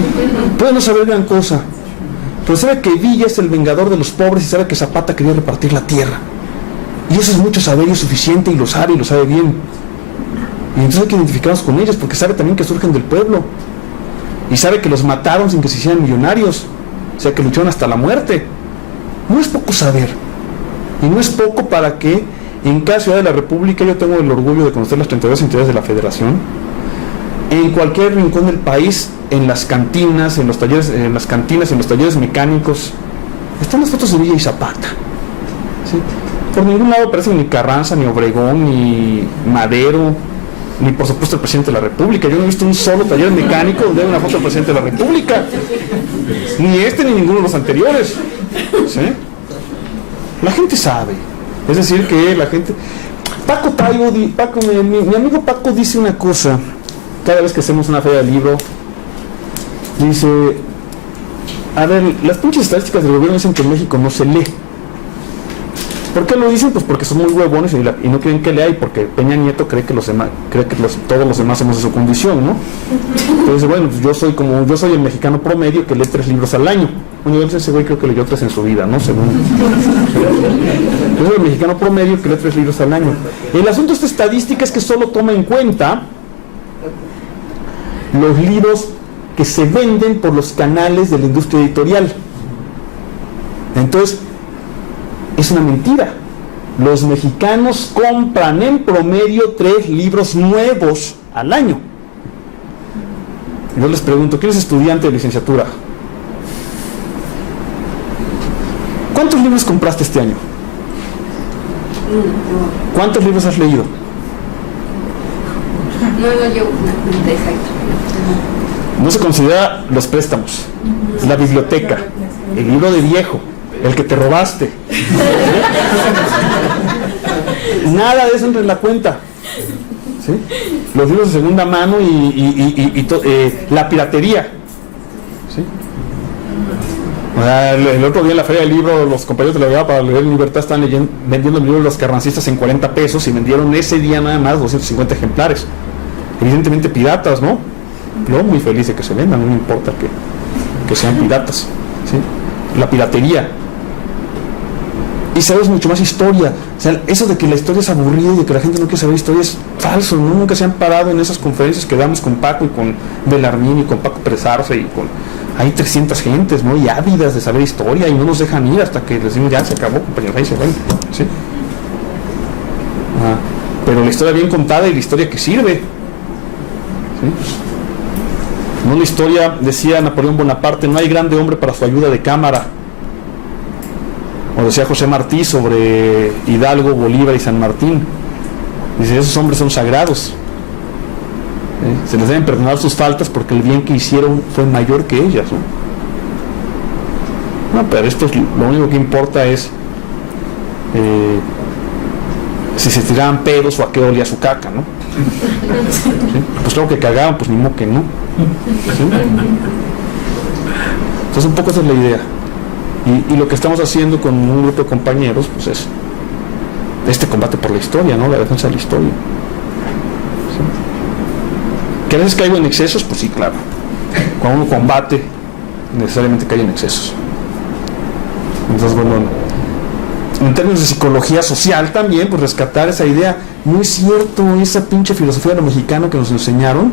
Puede no saber gran cosa, pero sabe que Villa es el vengador de los pobres y sabe que Zapata quería repartir la tierra, y eso es mucho saber y es suficiente, y lo sabe bien, y entonces hay que identificarnos con ellos porque sabe también que surgen del pueblo y sabe que los mataron sin que se hicieran millonarios, o sea que lucharon hasta la muerte. No es poco saber, y no es poco para que en cada ciudad de la República, yo tengo el orgullo de conocer las 32 entidades de la Federación, en cualquier rincón del país, en las cantinas, en los talleres mecánicos, están las fotos de Villa y Zapata. ¿Sí? Por ningún lado aparecen ni Carranza, ni Obregón, ni Madero, ni por supuesto el presidente de la República. Yo no he visto un solo taller mecánico donde hay una foto del presidente de la República, ni este ni ninguno de los anteriores. ¿Sí? La gente sabe, es decir que la gente... mi amigo Paco dice una cosa cada vez que hacemos una feria de libro. Dice, a ver, las pinches estadísticas del gobierno dicen que en México no se lee. ¿Por qué lo dicen? Pues porque son muy huevones y no quieren que lea, y porque Peña Nieto cree que todos los demás somos de su condición, ¿no? Entonces, bueno, pues yo soy el mexicano promedio que lee 3 libros al año. Bueno, ese güey creo que leyó 3 en su vida, ¿no? Según. Yo soy el mexicano promedio que lee 3 libros al año. El asunto de esta estadística es que solo toma en cuenta los libros que se venden por los canales de la industria editorial. Entonces, es una mentira. Los mexicanos compran en promedio 3 libros nuevos al año. Yo les pregunto, ¿quién es estudiante de licenciatura? ¿Cuántos libros compraste este año? ¿Cuántos libros has leído? No llevo una cuenta exacta. No se considera los préstamos, es la biblioteca, el libro de viejo, el que te robaste. Nada de eso entra en la cuenta. ¿Sí? Los libros de segunda mano y la piratería. ¿Sí? O sea, el otro día en la feria del libro, los compañeros de la Brigada para Leer en Libertad están vendiendo el libro de los carrancistas en 40 pesos y vendieron ese día nada más 250 ejemplares. Evidentemente piratas, ¿no? Yo muy feliz de que se vendan, no me importa que sean piratas. ¿Sí? La piratería. Y sabes mucho más historia. O sea, eso de que la historia es aburrida y de que la gente no quiere saber historia es falso, ¿no? Nunca se han parado en esas conferencias que damos con Paco y con Belarmín y con Paco Pérez Arce y con... Hay 300 gentes, ¿no? Y ávidas de saber historia y no nos dejan ir hasta que les decimos, ya se acabó, compañeros, ahí se ven. ¿Sí? Pero la historia bien contada y la historia que sirve. ¿Sí? No la historia, decía Napoleón Bonaparte, no hay grande hombre para su ayuda de cámara. O decía José Martí sobre Hidalgo, Bolívar y San Martín. Dice, esos hombres son sagrados. Se les deben perdonar sus faltas porque el bien que hicieron fue mayor que ellas, ¿no? No, pero esto es, lo único que importa es si se tiraban pedos o a qué olía su caca, ¿no? ¿Sí? Pues claro que cagaban, pues ni modo que no. ¿Sí? Entonces un poco esa es la idea. Y lo que estamos haciendo con un grupo de compañeros pues es este combate por la historia, ¿no? La defensa de la historia. ¿Sí? ¿Que a veces caigo en excesos? Pues sí, claro. Cuando uno combate necesariamente cae en excesos. Entonces, bueno, en términos de psicología social también, pues rescatar esa idea. No es cierto esa pinche filosofía de lo mexicano que nos enseñaron.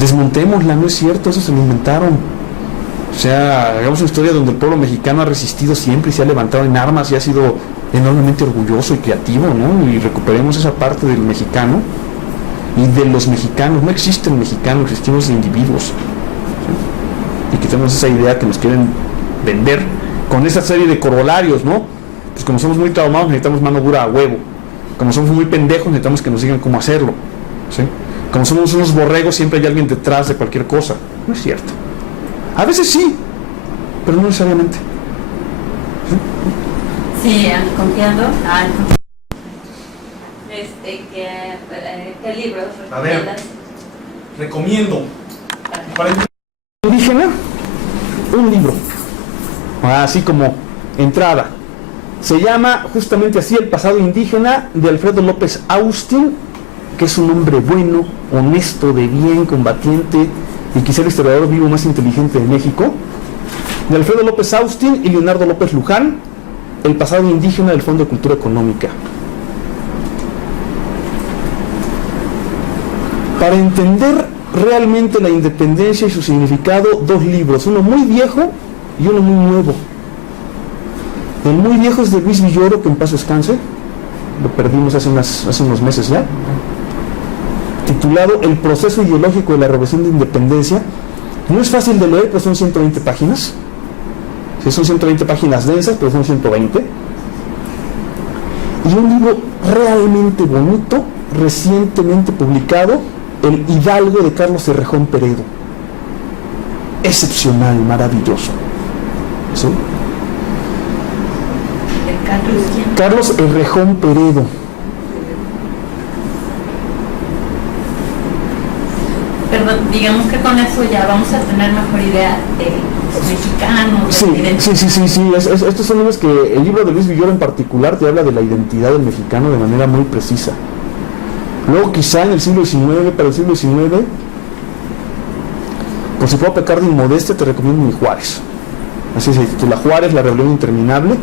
Desmontémosla, no es cierto, eso se lo inventaron. O sea, hagamos una historia donde el pueblo mexicano ha resistido siempre y se ha levantado en armas y ha sido enormemente orgulloso y creativo, ¿no? Y recuperemos esa parte del mexicano y de los mexicanos. No existen mexicanos, existimos individuos. ¿Sí? Y quitemos esa idea que nos quieren vender con esa serie de corolarios, ¿no? Pues como somos muy traumados necesitamos mano dura a huevo. Como somos muy pendejos necesitamos que nos digan cómo hacerlo. ¿Sí? Como somos unos borregos siempre hay alguien detrás de cualquier cosa. No es cierto. A veces sí, pero no necesariamente. Sí, confiando. ¿Qué libros A ver. recomiendas? Recomiendo. Para Indígena, un libro, así como entrada. Se llama justamente así, El pasado indígena, de Alfredo López Austin, que es un hombre bueno, honesto, de bien, combatiente, y quizá el historiador vivo más inteligente de México. De Alfredo López Austin y Leonardo López Luján, El pasado indígena, del Fondo de Cultura Económica. Para entender realmente la independencia y su significado, 2 libros, uno muy viejo y uno muy nuevo. El muy viejo es de Luis Villoro, que en paz descanse, lo perdimos hace unos meses ya, titulado El proceso ideológico de la revolución de independencia. No es fácil de leer, pero son 120 páginas. Sí, son 120 páginas densas, pero son 120. Y un libro realmente bonito, recientemente publicado, El Hidalgo, de Carlos Herrejón Peredo. Excepcional, maravilloso. ¿Sí? Carlos Herrejón Peredo. Perdón, digamos que con eso ya vamos a tener mejor idea de los mexicanos. Sí. Estos son libros que el libro de Luis Villoro en particular te habla de la identidad del mexicano de manera muy precisa. Luego quizá en el siglo XIX, para el siglo XIX, por si puedo pecar de inmodestia, te recomiendo mi Juárez. Así se titula, Juárez, la rebelión interminable,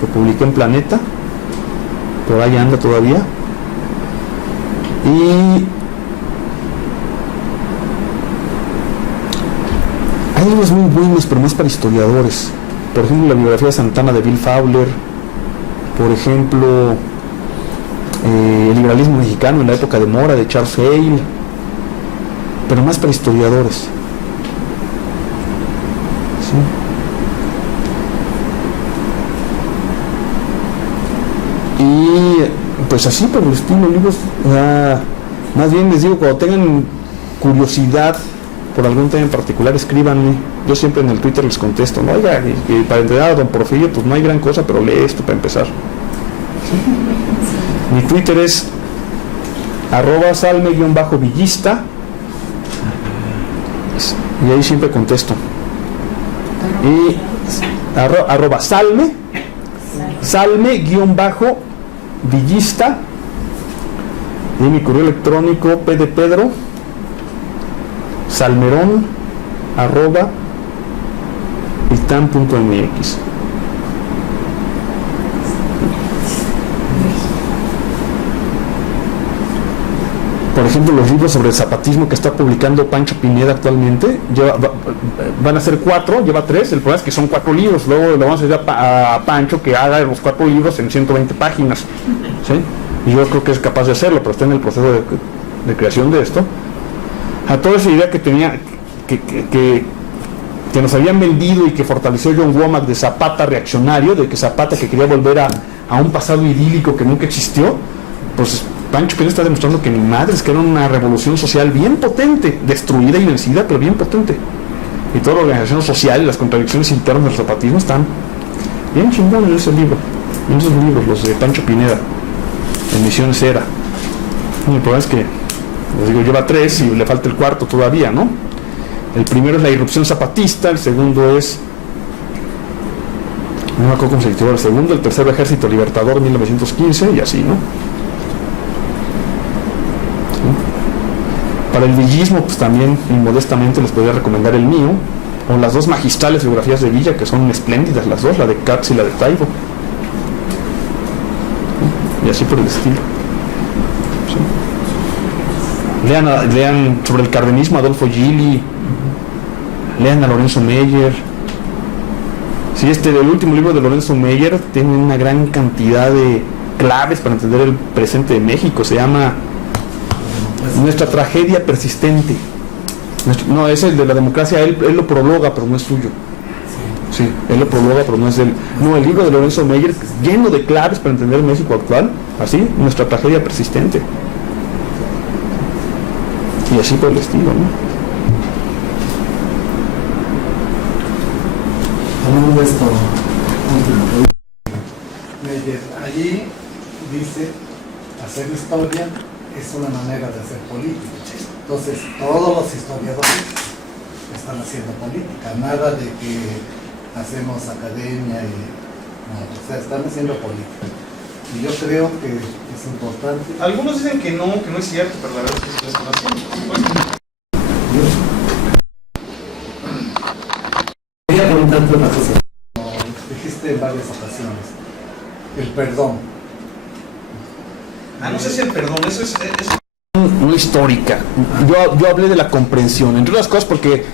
que publiqué en Planeta, por ahí anda todavía. Y libros muy buenos, pero más para historiadores. Por ejemplo, la biografía de Santana de Bill Fowler. Por ejemplo, el liberalismo mexicano en la época de Mora, de Charles Hale. Pero más para historiadores. ¿Sí? Y pues así por el estilo, libros, más bien les digo, cuando tengan curiosidad por algún tema en particular, escríbanme. Yo siempre en el Twitter les contesto, ¿no? Oiga, y para entrenar a don Porfirio, pues no hay gran cosa, pero lee esto para empezar. Mi Twitter es @salme_villista, y ahí siempre contesto. Y @salme_villista, y mi correo electrónico p de Pedro salmerón@itam.mx. Por ejemplo, los libros sobre el zapatismo que está publicando Pancho Pineda actualmente, van a ser 4, lleva 3, el problema es que son 4 libros, luego le vamos a decir a Pancho que haga los 4 libros en 120 páginas, ¿sí? Y yo creo que es capaz de hacerlo, pero está en el proceso de creación de esto. A toda esa idea que tenía, que nos habían vendido y que fortaleció John Womack de Zapata reaccionario, de que Zapata que quería volver a un pasado idílico que nunca existió, pues Pancho Pineda está demostrando que ni madres, que era una revolución social bien potente, destruida y vencida, pero bien potente. Y toda la organización social y las contradicciones internas del zapatismo están bien chingones en ese libro, en esos libros, los de Pancho Pineda, en Misiones Era. Y el problema es que, les digo, lleva 3 y le falta el 4 todavía, ¿no? El primero es la irrupción zapatista, el segundo es, no me acuerdo cómo se titula el segundo, el tercero Ejército Libertador 1915 y así, ¿no? Para el villismo, pues también inmodestamente les podría recomendar el mío, o las 2 magistrales biografías de Villa, que son espléndidas las 2, la de Katz y la de Taibo, y así por el estilo. ¿Sí? Lean sobre el cardenismo a Adolfo Gili, lean a Lorenzo Meyer. Sí, el último libro de Lorenzo Meyer tiene una gran cantidad de claves para entender el presente de México, se llama Nuestra tragedia persistente. No, es el de la democracia, él lo prologa, pero no es suyo. Sí, él lo prologa, pero no es él. No, el libro de Lorenzo Meyer, lleno de claves para entender México actual, así, Nuestra tragedia persistente. Y así por el estilo, ¿no? Hablando de esto, Meyer, allí dice, hacer historia es una manera de hacer política. Entonces, todos los historiadores están haciendo política, nada de que hacemos academia y no, o sea, están haciendo política. Y yo creo que es importante. Algunos dicen que no es cierto, pero la verdad es que sí lo están haciendo. Quería preguntarte una cosa, como dijiste en varias ocasiones, el perdón. No sé si el perdón, eso es no histórica. Yo hablé de la comprensión, entre otras cosas porque,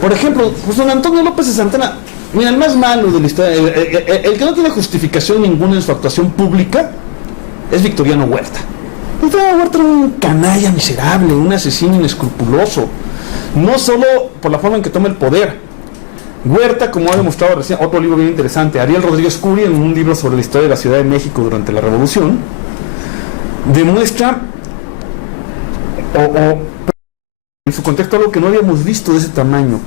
por ejemplo, pues don Antonio López de Santana, mira, el más malo de la historia, el que no tiene justificación ninguna en su actuación pública, es Victoriano Huerta. Victoriano Huerta era un canalla miserable, un asesino inescrupuloso, no solo por la forma en que toma el poder. Huerta, como ha demostrado recién, otro libro bien interesante, Ariel Rodríguez Curi, en un libro sobre la historia de la Ciudad de México durante la Revolución, demuestra en su contexto algo que no habíamos visto de ese tamaño.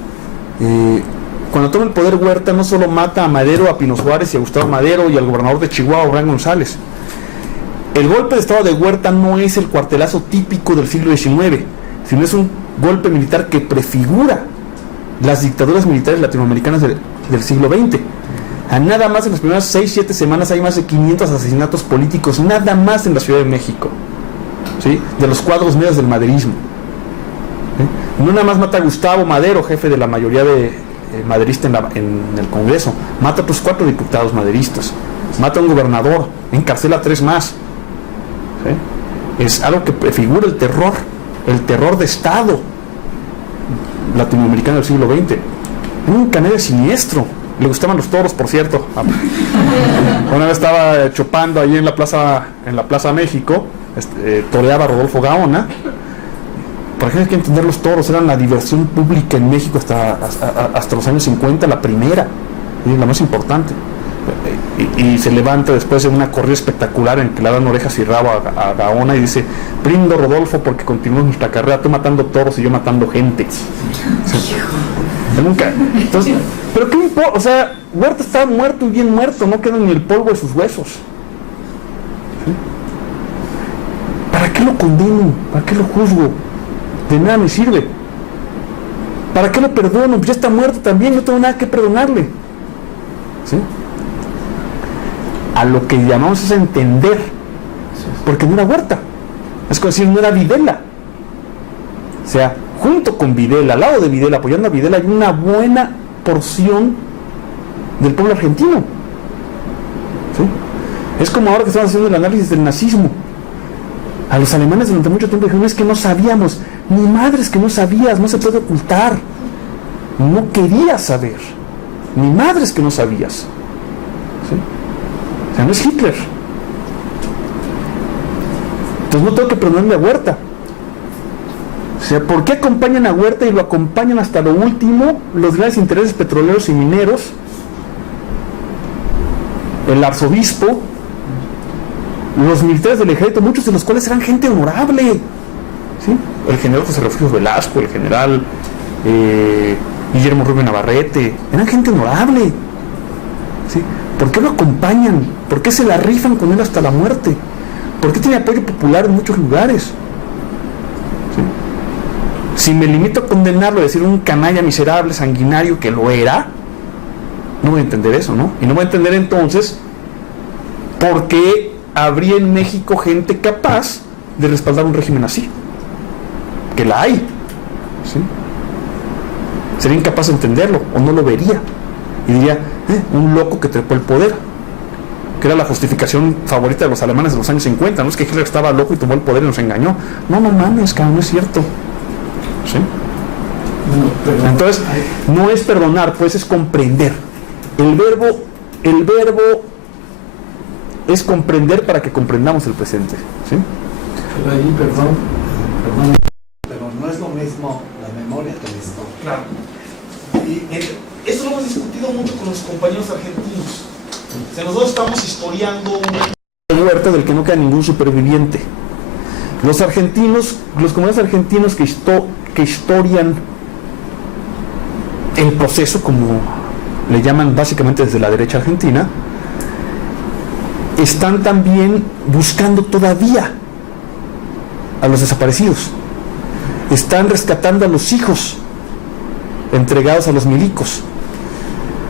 Cuando toma el poder Huerta, no solo mata a Madero, a Pino Suárez y a Gustavo Madero y al gobernador de Chihuahua, Abraham González. El golpe de estado de Huerta no es el cuartelazo típico del siglo XIX, sino es un golpe militar que prefigura las dictaduras militares latinoamericanas del siglo XX. A nada más en las primeras 6-7 semanas hay más de 500 asesinatos políticos, nada más en la Ciudad de México, ¿sí? De los cuadros medios del maderismo. ¿Sí? No nada más mata a Gustavo Madero, jefe de la mayoría de maderista en el Congreso, mata a otros 4 diputados maderistas, mata a un gobernador, encarcela a 3 más. ¿Sí? Es algo que prefigura el terror de Estado latinoamericano del siglo XX. Era un canalla siniestro. Le gustaban los toros, por cierto. Una vez estaba chopando ahí en la Plaza México, toreaba Rodolfo Gaona. Por ejemplo, hay que entender, los toros eran la diversión pública en México hasta los años 50, la primera, y la más importante. Y se levanta después de una corrida espectacular en que le dan orejas y rabo a Gaona y dice: brindo, Rodolfo, porque continuamos nuestra carrera, tú matando toros y yo matando gente. ¿Sí? Nunca. Entonces, pero qué importa, o sea, Huerta estaba muerto y bien muerto, no queda ni el polvo de sus huesos. ¿Sí? ¿Para qué lo condeno? ¿Para qué lo juzgo? De nada me sirve. ¿Para qué lo perdono? Pues ya está muerto también, no tengo nada que perdonarle. ¿Sí? A lo que llamamos es a entender, porque no era Huerta, es como decir, no era Videla. O sea, junto con Videla, al lado de Videla, apoyando a Videla, hay una buena porción del pueblo argentino. ¿Sí? Es como ahora que estamos haciendo el análisis del nazismo. A los alemanes durante mucho tiempo dijeron: es que no sabíamos. Ni madres que no sabías, no se puede ocultar. No querías saber. Ni madres que no sabías. ¿Sí? O sea, no es Hitler. Entonces no tengo que perdonarle a Huerta. O sea, ¿por qué acompañan a Huerta y lo acompañan hasta lo último los grandes intereses petroleros y mineros? El arzobispo, los militares del ejército, muchos de los cuales eran gente honorable. ¿Sí? El general José Refugio Velasco, el general Guillermo Rubio Navarrete, eran gente honorable. ¿Sí? ¿Por qué lo acompañan? ¿Por qué se la rifan con él hasta la muerte? ¿Por qué tiene apoyo popular en muchos lugares? ¿Sí? Si me limito a condenarlo, a decir un canalla miserable, sanguinario, que lo era, no voy a entender eso, ¿no? Y no voy a entender entonces por qué habría en México gente capaz de respaldar un régimen así. Que la hay. ¿Sí? Sería incapaz de entenderlo, o no lo vería. Y diría: un loco que trepó el poder. Que era la justificación favorita de los alemanes de los años 50. No es que Hitler estaba loco y tomó el poder y nos engañó. No mames, cabrón, no es cierto. ¿Sí? Entonces, no es perdonar, pues es comprender. El verbo es comprender para que comprendamos el presente. ¿Sí? Pero ahí, perdón, pero no es lo mismo la memoria que la historia. Claro. Y eso lo hemos discutido mucho con los compañeros argentinos. O sea, nosotros estamos historiando Huerta del que no queda ningún superviviente. Los argentinos, los comunistas argentinos que historian el proceso, como le llaman básicamente desde la derecha argentina, están también buscando todavía a los desaparecidos. Están rescatando a los hijos entregados a los milicos.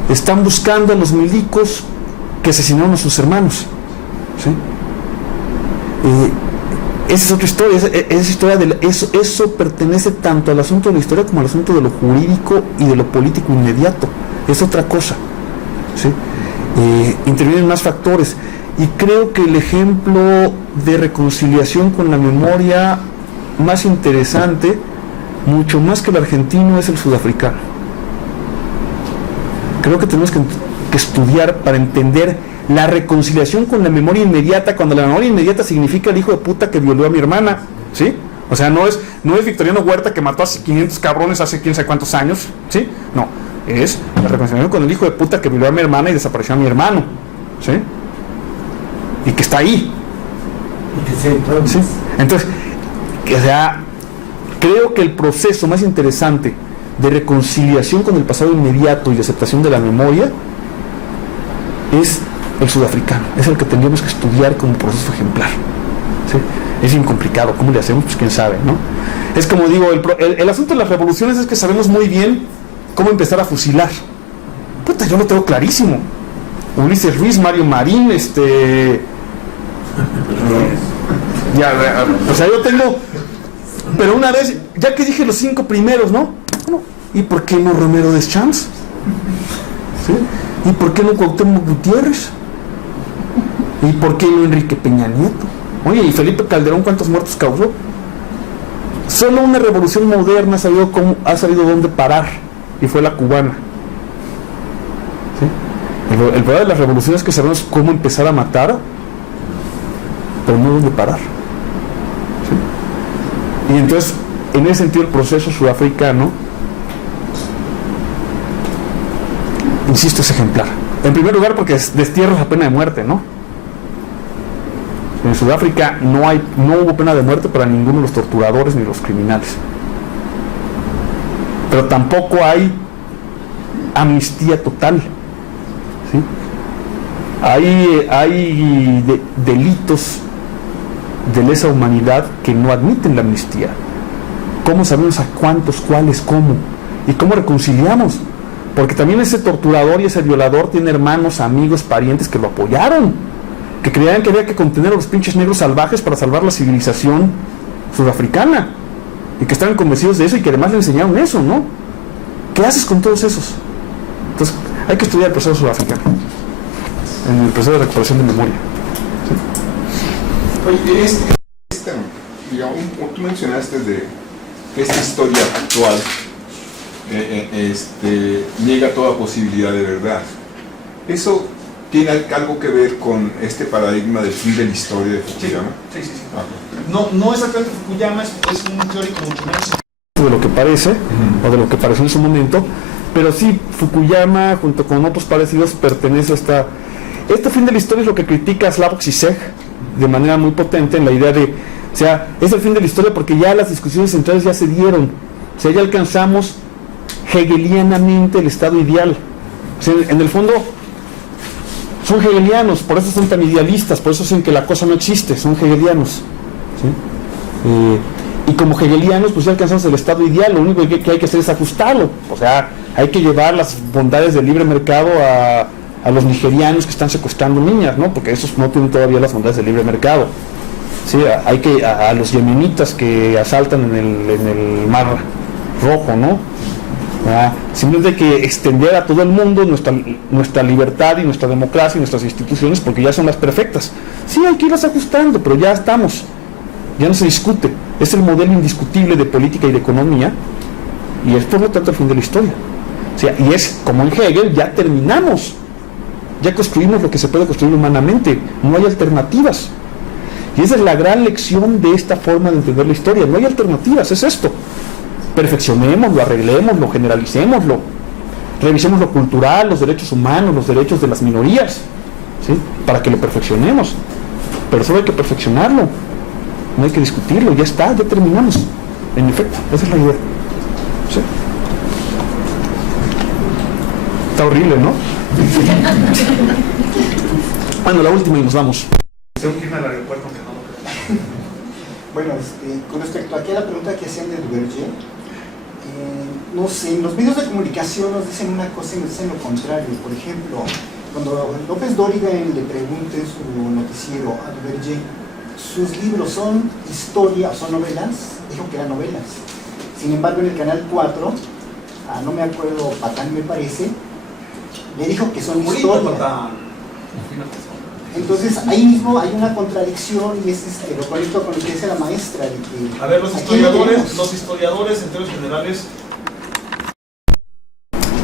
Están buscando a los milicos que asesinaron a sus hermanos. ¿Sí? Esa es otra historia. Esa historia eso pertenece tanto al asunto de la historia como al asunto de lo jurídico y de lo político inmediato. Es otra cosa. ¿Sí? Intervienen más factores. Y creo que el ejemplo de reconciliación con la memoria más interesante, mucho más que el argentino, es el sudafricano. Creo que tenemos que estudiar para entender la reconciliación con la memoria inmediata, cuando la memoria inmediata significa el hijo de puta que violó a mi hermana. ¿Sí? O sea, no es Victoriano Huerta que mató a 500 cabrones hace quién sabe cuántos años. ¿Sí? No, es la reconciliación con el hijo de puta que violó a mi hermana y desapareció a mi hermano. ¿Sí? Y que está ahí. ¿Sí? Entonces, o sea, creo que el proceso más interesante de reconciliación con el pasado inmediato y de aceptación de la memoria es el sudafricano. Es el que tendríamos que estudiar como proceso ejemplar. ¿Sí? Es bien complicado. ¿Cómo le hacemos? Pues quién sabe, ¿no? Es como digo, el asunto de las revoluciones es que sabemos muy bien cómo empezar a fusilar. Puta, yo lo tengo clarísimo. Ulises Ruiz, Mario Marín, o sea, yo tengo. Pero una vez, ya que dije los 5 primeros, ¿no? Bueno, ¿y por qué no Romero Deschamps? ¿Sí? ¿Y por qué no Cuauhtémoc Gutiérrez? ¿Y por qué no Enrique Peña Nieto? Oye, ¿y Felipe Calderón cuántos muertos causó? Solo una revolución moderna ha sabido dónde parar, y fue la cubana. El problema de las revoluciones es que sabemos cómo empezar a matar, pero no dónde parar. ¿Sí? Y entonces, en ese sentido, el proceso sudafricano, insisto, es ejemplar. En primer lugar, porque destierra la pena de muerte, ¿no? En Sudáfrica no hubo pena de muerte para ninguno de los torturadores ni los criminales. Pero tampoco hay amnistía total. ¿Sí? Hay delitos de lesa humanidad que no admiten la amnistía. ¿Cómo sabemos a cuántos, cuáles, cómo? ¿Y cómo reconciliamos? Porque también ese torturador y ese violador tiene hermanos, amigos, parientes que lo apoyaron, que creían que había que contener a los pinches negros salvajes para salvar la civilización sudafricana, y que estaban convencidos de eso y que además le enseñaron eso, ¿no? ¿Qué haces con todos esos? Entonces, hay que estudiar el proceso sudafricano, en el proceso de recuperación de memoria. ¿Sí? Oye, digamos, tú mencionaste de que esta historia actual niega toda posibilidad de verdad. ¿Eso tiene algo que ver con este paradigma del fin de la historia de Fukuyama? Sí. No exactamente Fukuyama, es un teórico mucho menos de lo que parece, o de lo que pareció en su momento, pero sí, Fukuyama, junto con otros parecidos, pertenece a este fin de la historia. Es lo que critica Slavoj Žižek de manera muy potente, en la idea de, o sea, es el fin de la historia porque ya las discusiones centrales ya se dieron, o sea, ya alcanzamos hegelianamente el estado ideal. O sea, en el fondo son hegelianos, por eso son tan idealistas, por eso dicen que la cosa no existe, son hegelianos, ¿sí? Y como hegelianos, pues ya alcanzamos el estado ideal. Lo único que hay que hacer es ajustarlo. O sea, hay que llevar las bondades del libre mercado a los nigerianos que están secuestrando niñas, ¿no? Porque esos no tienen todavía las bondades del libre mercado. Sí, hay que a los yemenitas que asaltan en el Mar Rojo, ¿no? Simplemente hay que extender a todo el mundo nuestra libertad y nuestra democracia y nuestras instituciones, porque ya son las perfectas. Sí, hay que irlas ajustando, pero ya estamos, ya no se discute. Es el modelo indiscutible de política y de economía, y es por lo tanto el fin de la historia. O sea, y es como en Hegel, ya terminamos, ya construimos lo que se puede construir humanamente, no hay alternativas. Y esa es la gran lección de esta forma de entender la historia, no hay alternativas, es esto. Perfeccionémoslo, arreglémoslo, generalicémoslo, revisemos lo cultural, los derechos humanos, los derechos de las minorías, ¿sí? Para que lo perfeccionemos, pero solo hay que perfeccionarlo, no hay que discutirlo, ya está, ya terminamos, en efecto, esa es la idea, ¿sí? Está horrible, ¿no? Bueno, la última y nos vamos. tengo que irme al aeropuerto, que no. Bueno, con respecto aquí a la pregunta que hacían de Duverger, no sé, en los medios de comunicación nos dicen una cosa y nos dicen lo contrario. Por ejemplo, cuando López Dóriga le pregunta en su noticiero a Duverger, ¿sus libros son historia o son novelas? Dijo que eran novelas. Sin embargo, en el Canal 4, no me acuerdo, Patán me parece, le dijo que son historia. Entonces ahí mismo hay una contradicción y es lo conecto con lo que dice la maestra. De que a ver, los historiadores en términos generales.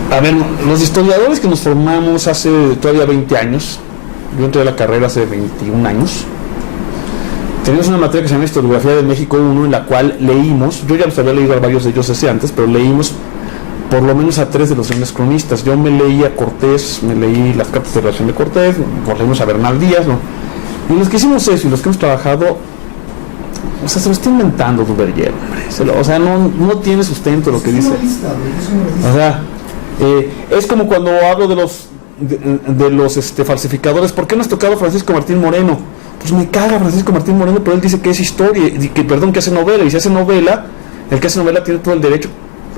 A ver, los historiadores que nos formamos hace todavía 20 años, yo entré a la carrera hace 21 años, teníamos una materia que se llama Historiografía de México 1, en la cual leímos, yo ya los había leído a varios de ellos desde antes, pero leímos por lo menos a 3 de los grandes cronistas. Yo me leí a Cortés, me leí las cartas de relación de Cortés, leímos a Bernal Díaz, ¿no? Y los que hicimos eso y los que hemos trabajado, o sea, se lo está inventando Duverger, hombre. O sea, no tiene sustento lo que dice. O sea, es como cuando hablo de los falsificadores. ¿Por qué no has tocado a Francisco Martín Moreno? Pues me caga Francisco Martín Moreno, pero él dice que es historia, que hace novela, y si hace novela, el que hace novela tiene todo el derecho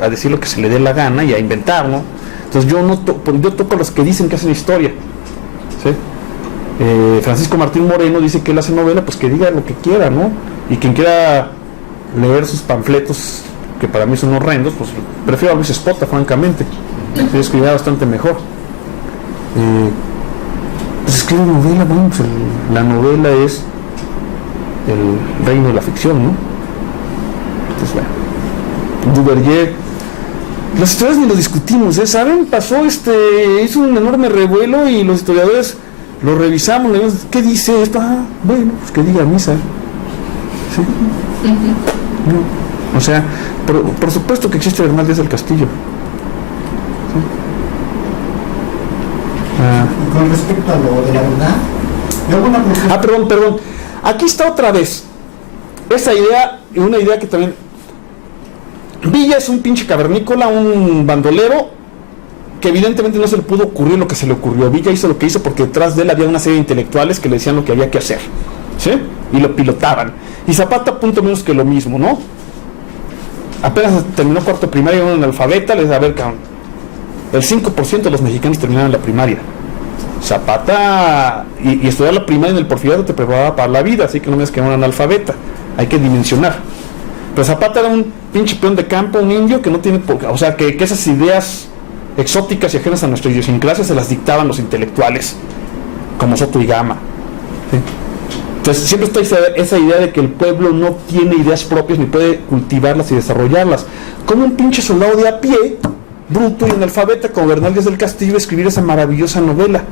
a decir lo que se le dé la gana y a inventar, ¿no? Entonces yo toco a los que dicen que hacen historia, ¿sí? Francisco Martín Moreno dice que él hace novela, pues que diga lo que quiera, ¿no? Y quien quiera leer sus panfletos, que para mí son horrendos, pues prefiero a Luis Espota, francamente. Se escribía bastante mejor. Pues escribe novela, bueno, pues la novela es el reino de la ficción, ¿no? Entonces, bueno, Duverger Los historiadores ni lo discutimos, ¿saben? Hizo un enorme revuelo y los historiadores lo revisamos, le decimos, ¿qué dice esto? Ah, bueno, pues que diga misa. ¿Sí? No. O sea, por supuesto que existe Bernal Díaz del Castillo. ¿Sí? Y con respecto a lo de la verdad, yo hago una pregunta. Perdón. Aquí está otra vez. Esa idea, y una idea que también... Villa es un pinche cavernícola, un bandolero, que evidentemente no se le pudo ocurrir lo que se le ocurrió. Villa hizo lo que hizo porque detrás de él había una serie de intelectuales que le decían lo que había que hacer, ¿sí? Y lo pilotaban. Y Zapata, punto menos que lo mismo, ¿no? Apenas terminó cuarto de primaria, un analfabeta, les da a ver, cabrón. El 5% de los mexicanos terminaron la primaria. Zapata, y estudiar la primaria en el Porfiriato te preparaba para la vida, así que no me digas que era un analfabeta. Hay que dimensionar. Pero Zapata era un pinche peón de campo, un indio que no tiene... O sea, que esas ideas exóticas y ajenas a nuestra idiosincrasia se las dictaban los intelectuales, como Soto y Gama. ¿Sí? Entonces siempre está esa idea de que el pueblo no tiene ideas propias ni puede cultivarlas y desarrollarlas. Como un pinche soldado de a pie, bruto y analfabeta, como Bernal Díaz del Castillo, escribir esa maravillosa novela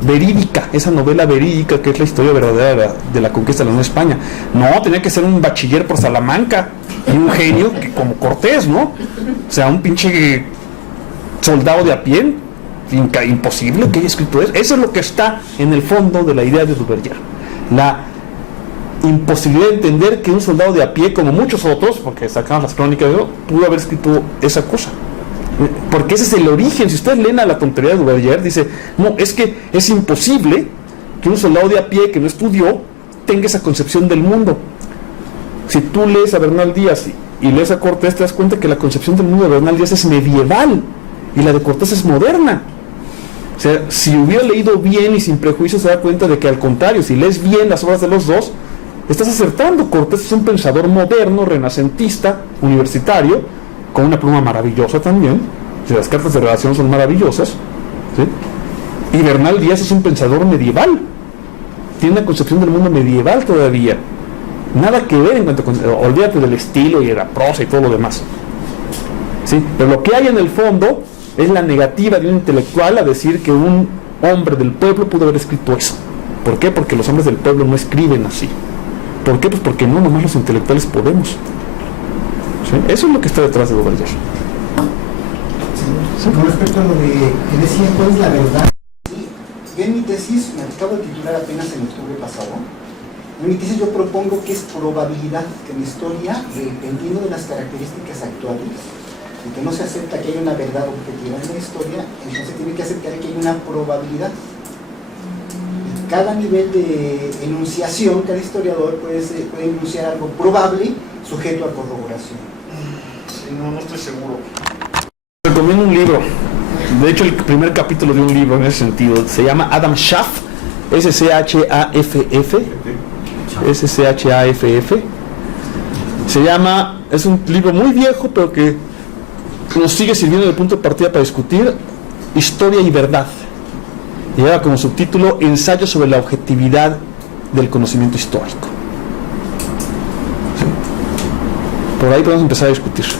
verídica, esa novela verídica que es la historia verdadera de la conquista de la Nueva España. No, tenía que ser un bachiller por Salamanca y un genio como Cortés, ¿no? O sea, un pinche soldado de a pie, imposible que haya escrito eso. Eso es lo que está en el fondo de la idea de Duverger. La imposibilidad de entender que un soldado de a pie, como muchos otros, porque sacamos las crónicas de oro, pudo haber escrito esa cosa. Porque ese es el origen. Si ustedes leen a la tontería de Duverger, dice, no, es que es imposible que un soldado de a pie que no estudió tenga esa concepción del mundo. Si tú lees a Bernal Díaz y lees a Cortés, te das cuenta que la concepción del mundo de Bernal Díaz es medieval y la de Cortés es moderna. O sea, si hubiera leído bien y sin prejuicios, se da cuenta de que al contrario, si lees bien las obras de los dos, estás acertando. Cortés es un pensador moderno, renacentista, universitario, con una pluma maravillosa también. O sea, las cartas de relación son maravillosas, ¿sí? Y Bernal Díaz es un pensador medieval, tiene una concepción del mundo medieval todavía, nada que ver en cuanto a, olvídate del estilo y de la prosa y todo lo demás, ¿sí? Pero lo que hay en el fondo es la negativa de un intelectual a decir que un hombre del pueblo pudo haber escrito eso. ¿Por qué? Porque los hombres del pueblo no escriben así. ¿Por qué? Pues porque no, nomás los intelectuales podemos. ¿Sí? Eso es lo que está detrás de Duverger. Sí. Con respecto a lo de que decía cuál es la verdad, yo en mi tesis, me acabo de titular apenas en octubre pasado, en mi tesis yo propongo que es probabilidad, que en la historia, dependiendo de las características actuales, y que no se acepta que haya una verdad objetiva en la historia, entonces tiene que aceptar que hay una probabilidad. Y cada nivel de enunciación, cada historiador puede enunciar algo probable sujeto a corroboración. Sí, no estoy seguro. Recomiendo un libro, de hecho el primer capítulo de un libro en ese sentido, se llama Adam Schaff, S-C-H-A-F-F, se llama, es un libro muy viejo pero que nos sigue sirviendo de punto de partida para discutir historia y verdad. Lleva como subtítulo Ensayo sobre la objetividad del conocimiento histórico. ¿Sí? Por ahí podemos empezar a discutir. ¿Sí?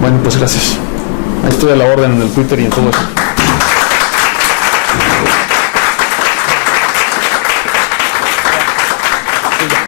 Bueno, pues gracias. Ahí estoy a la orden en el Twitter y en todo eso.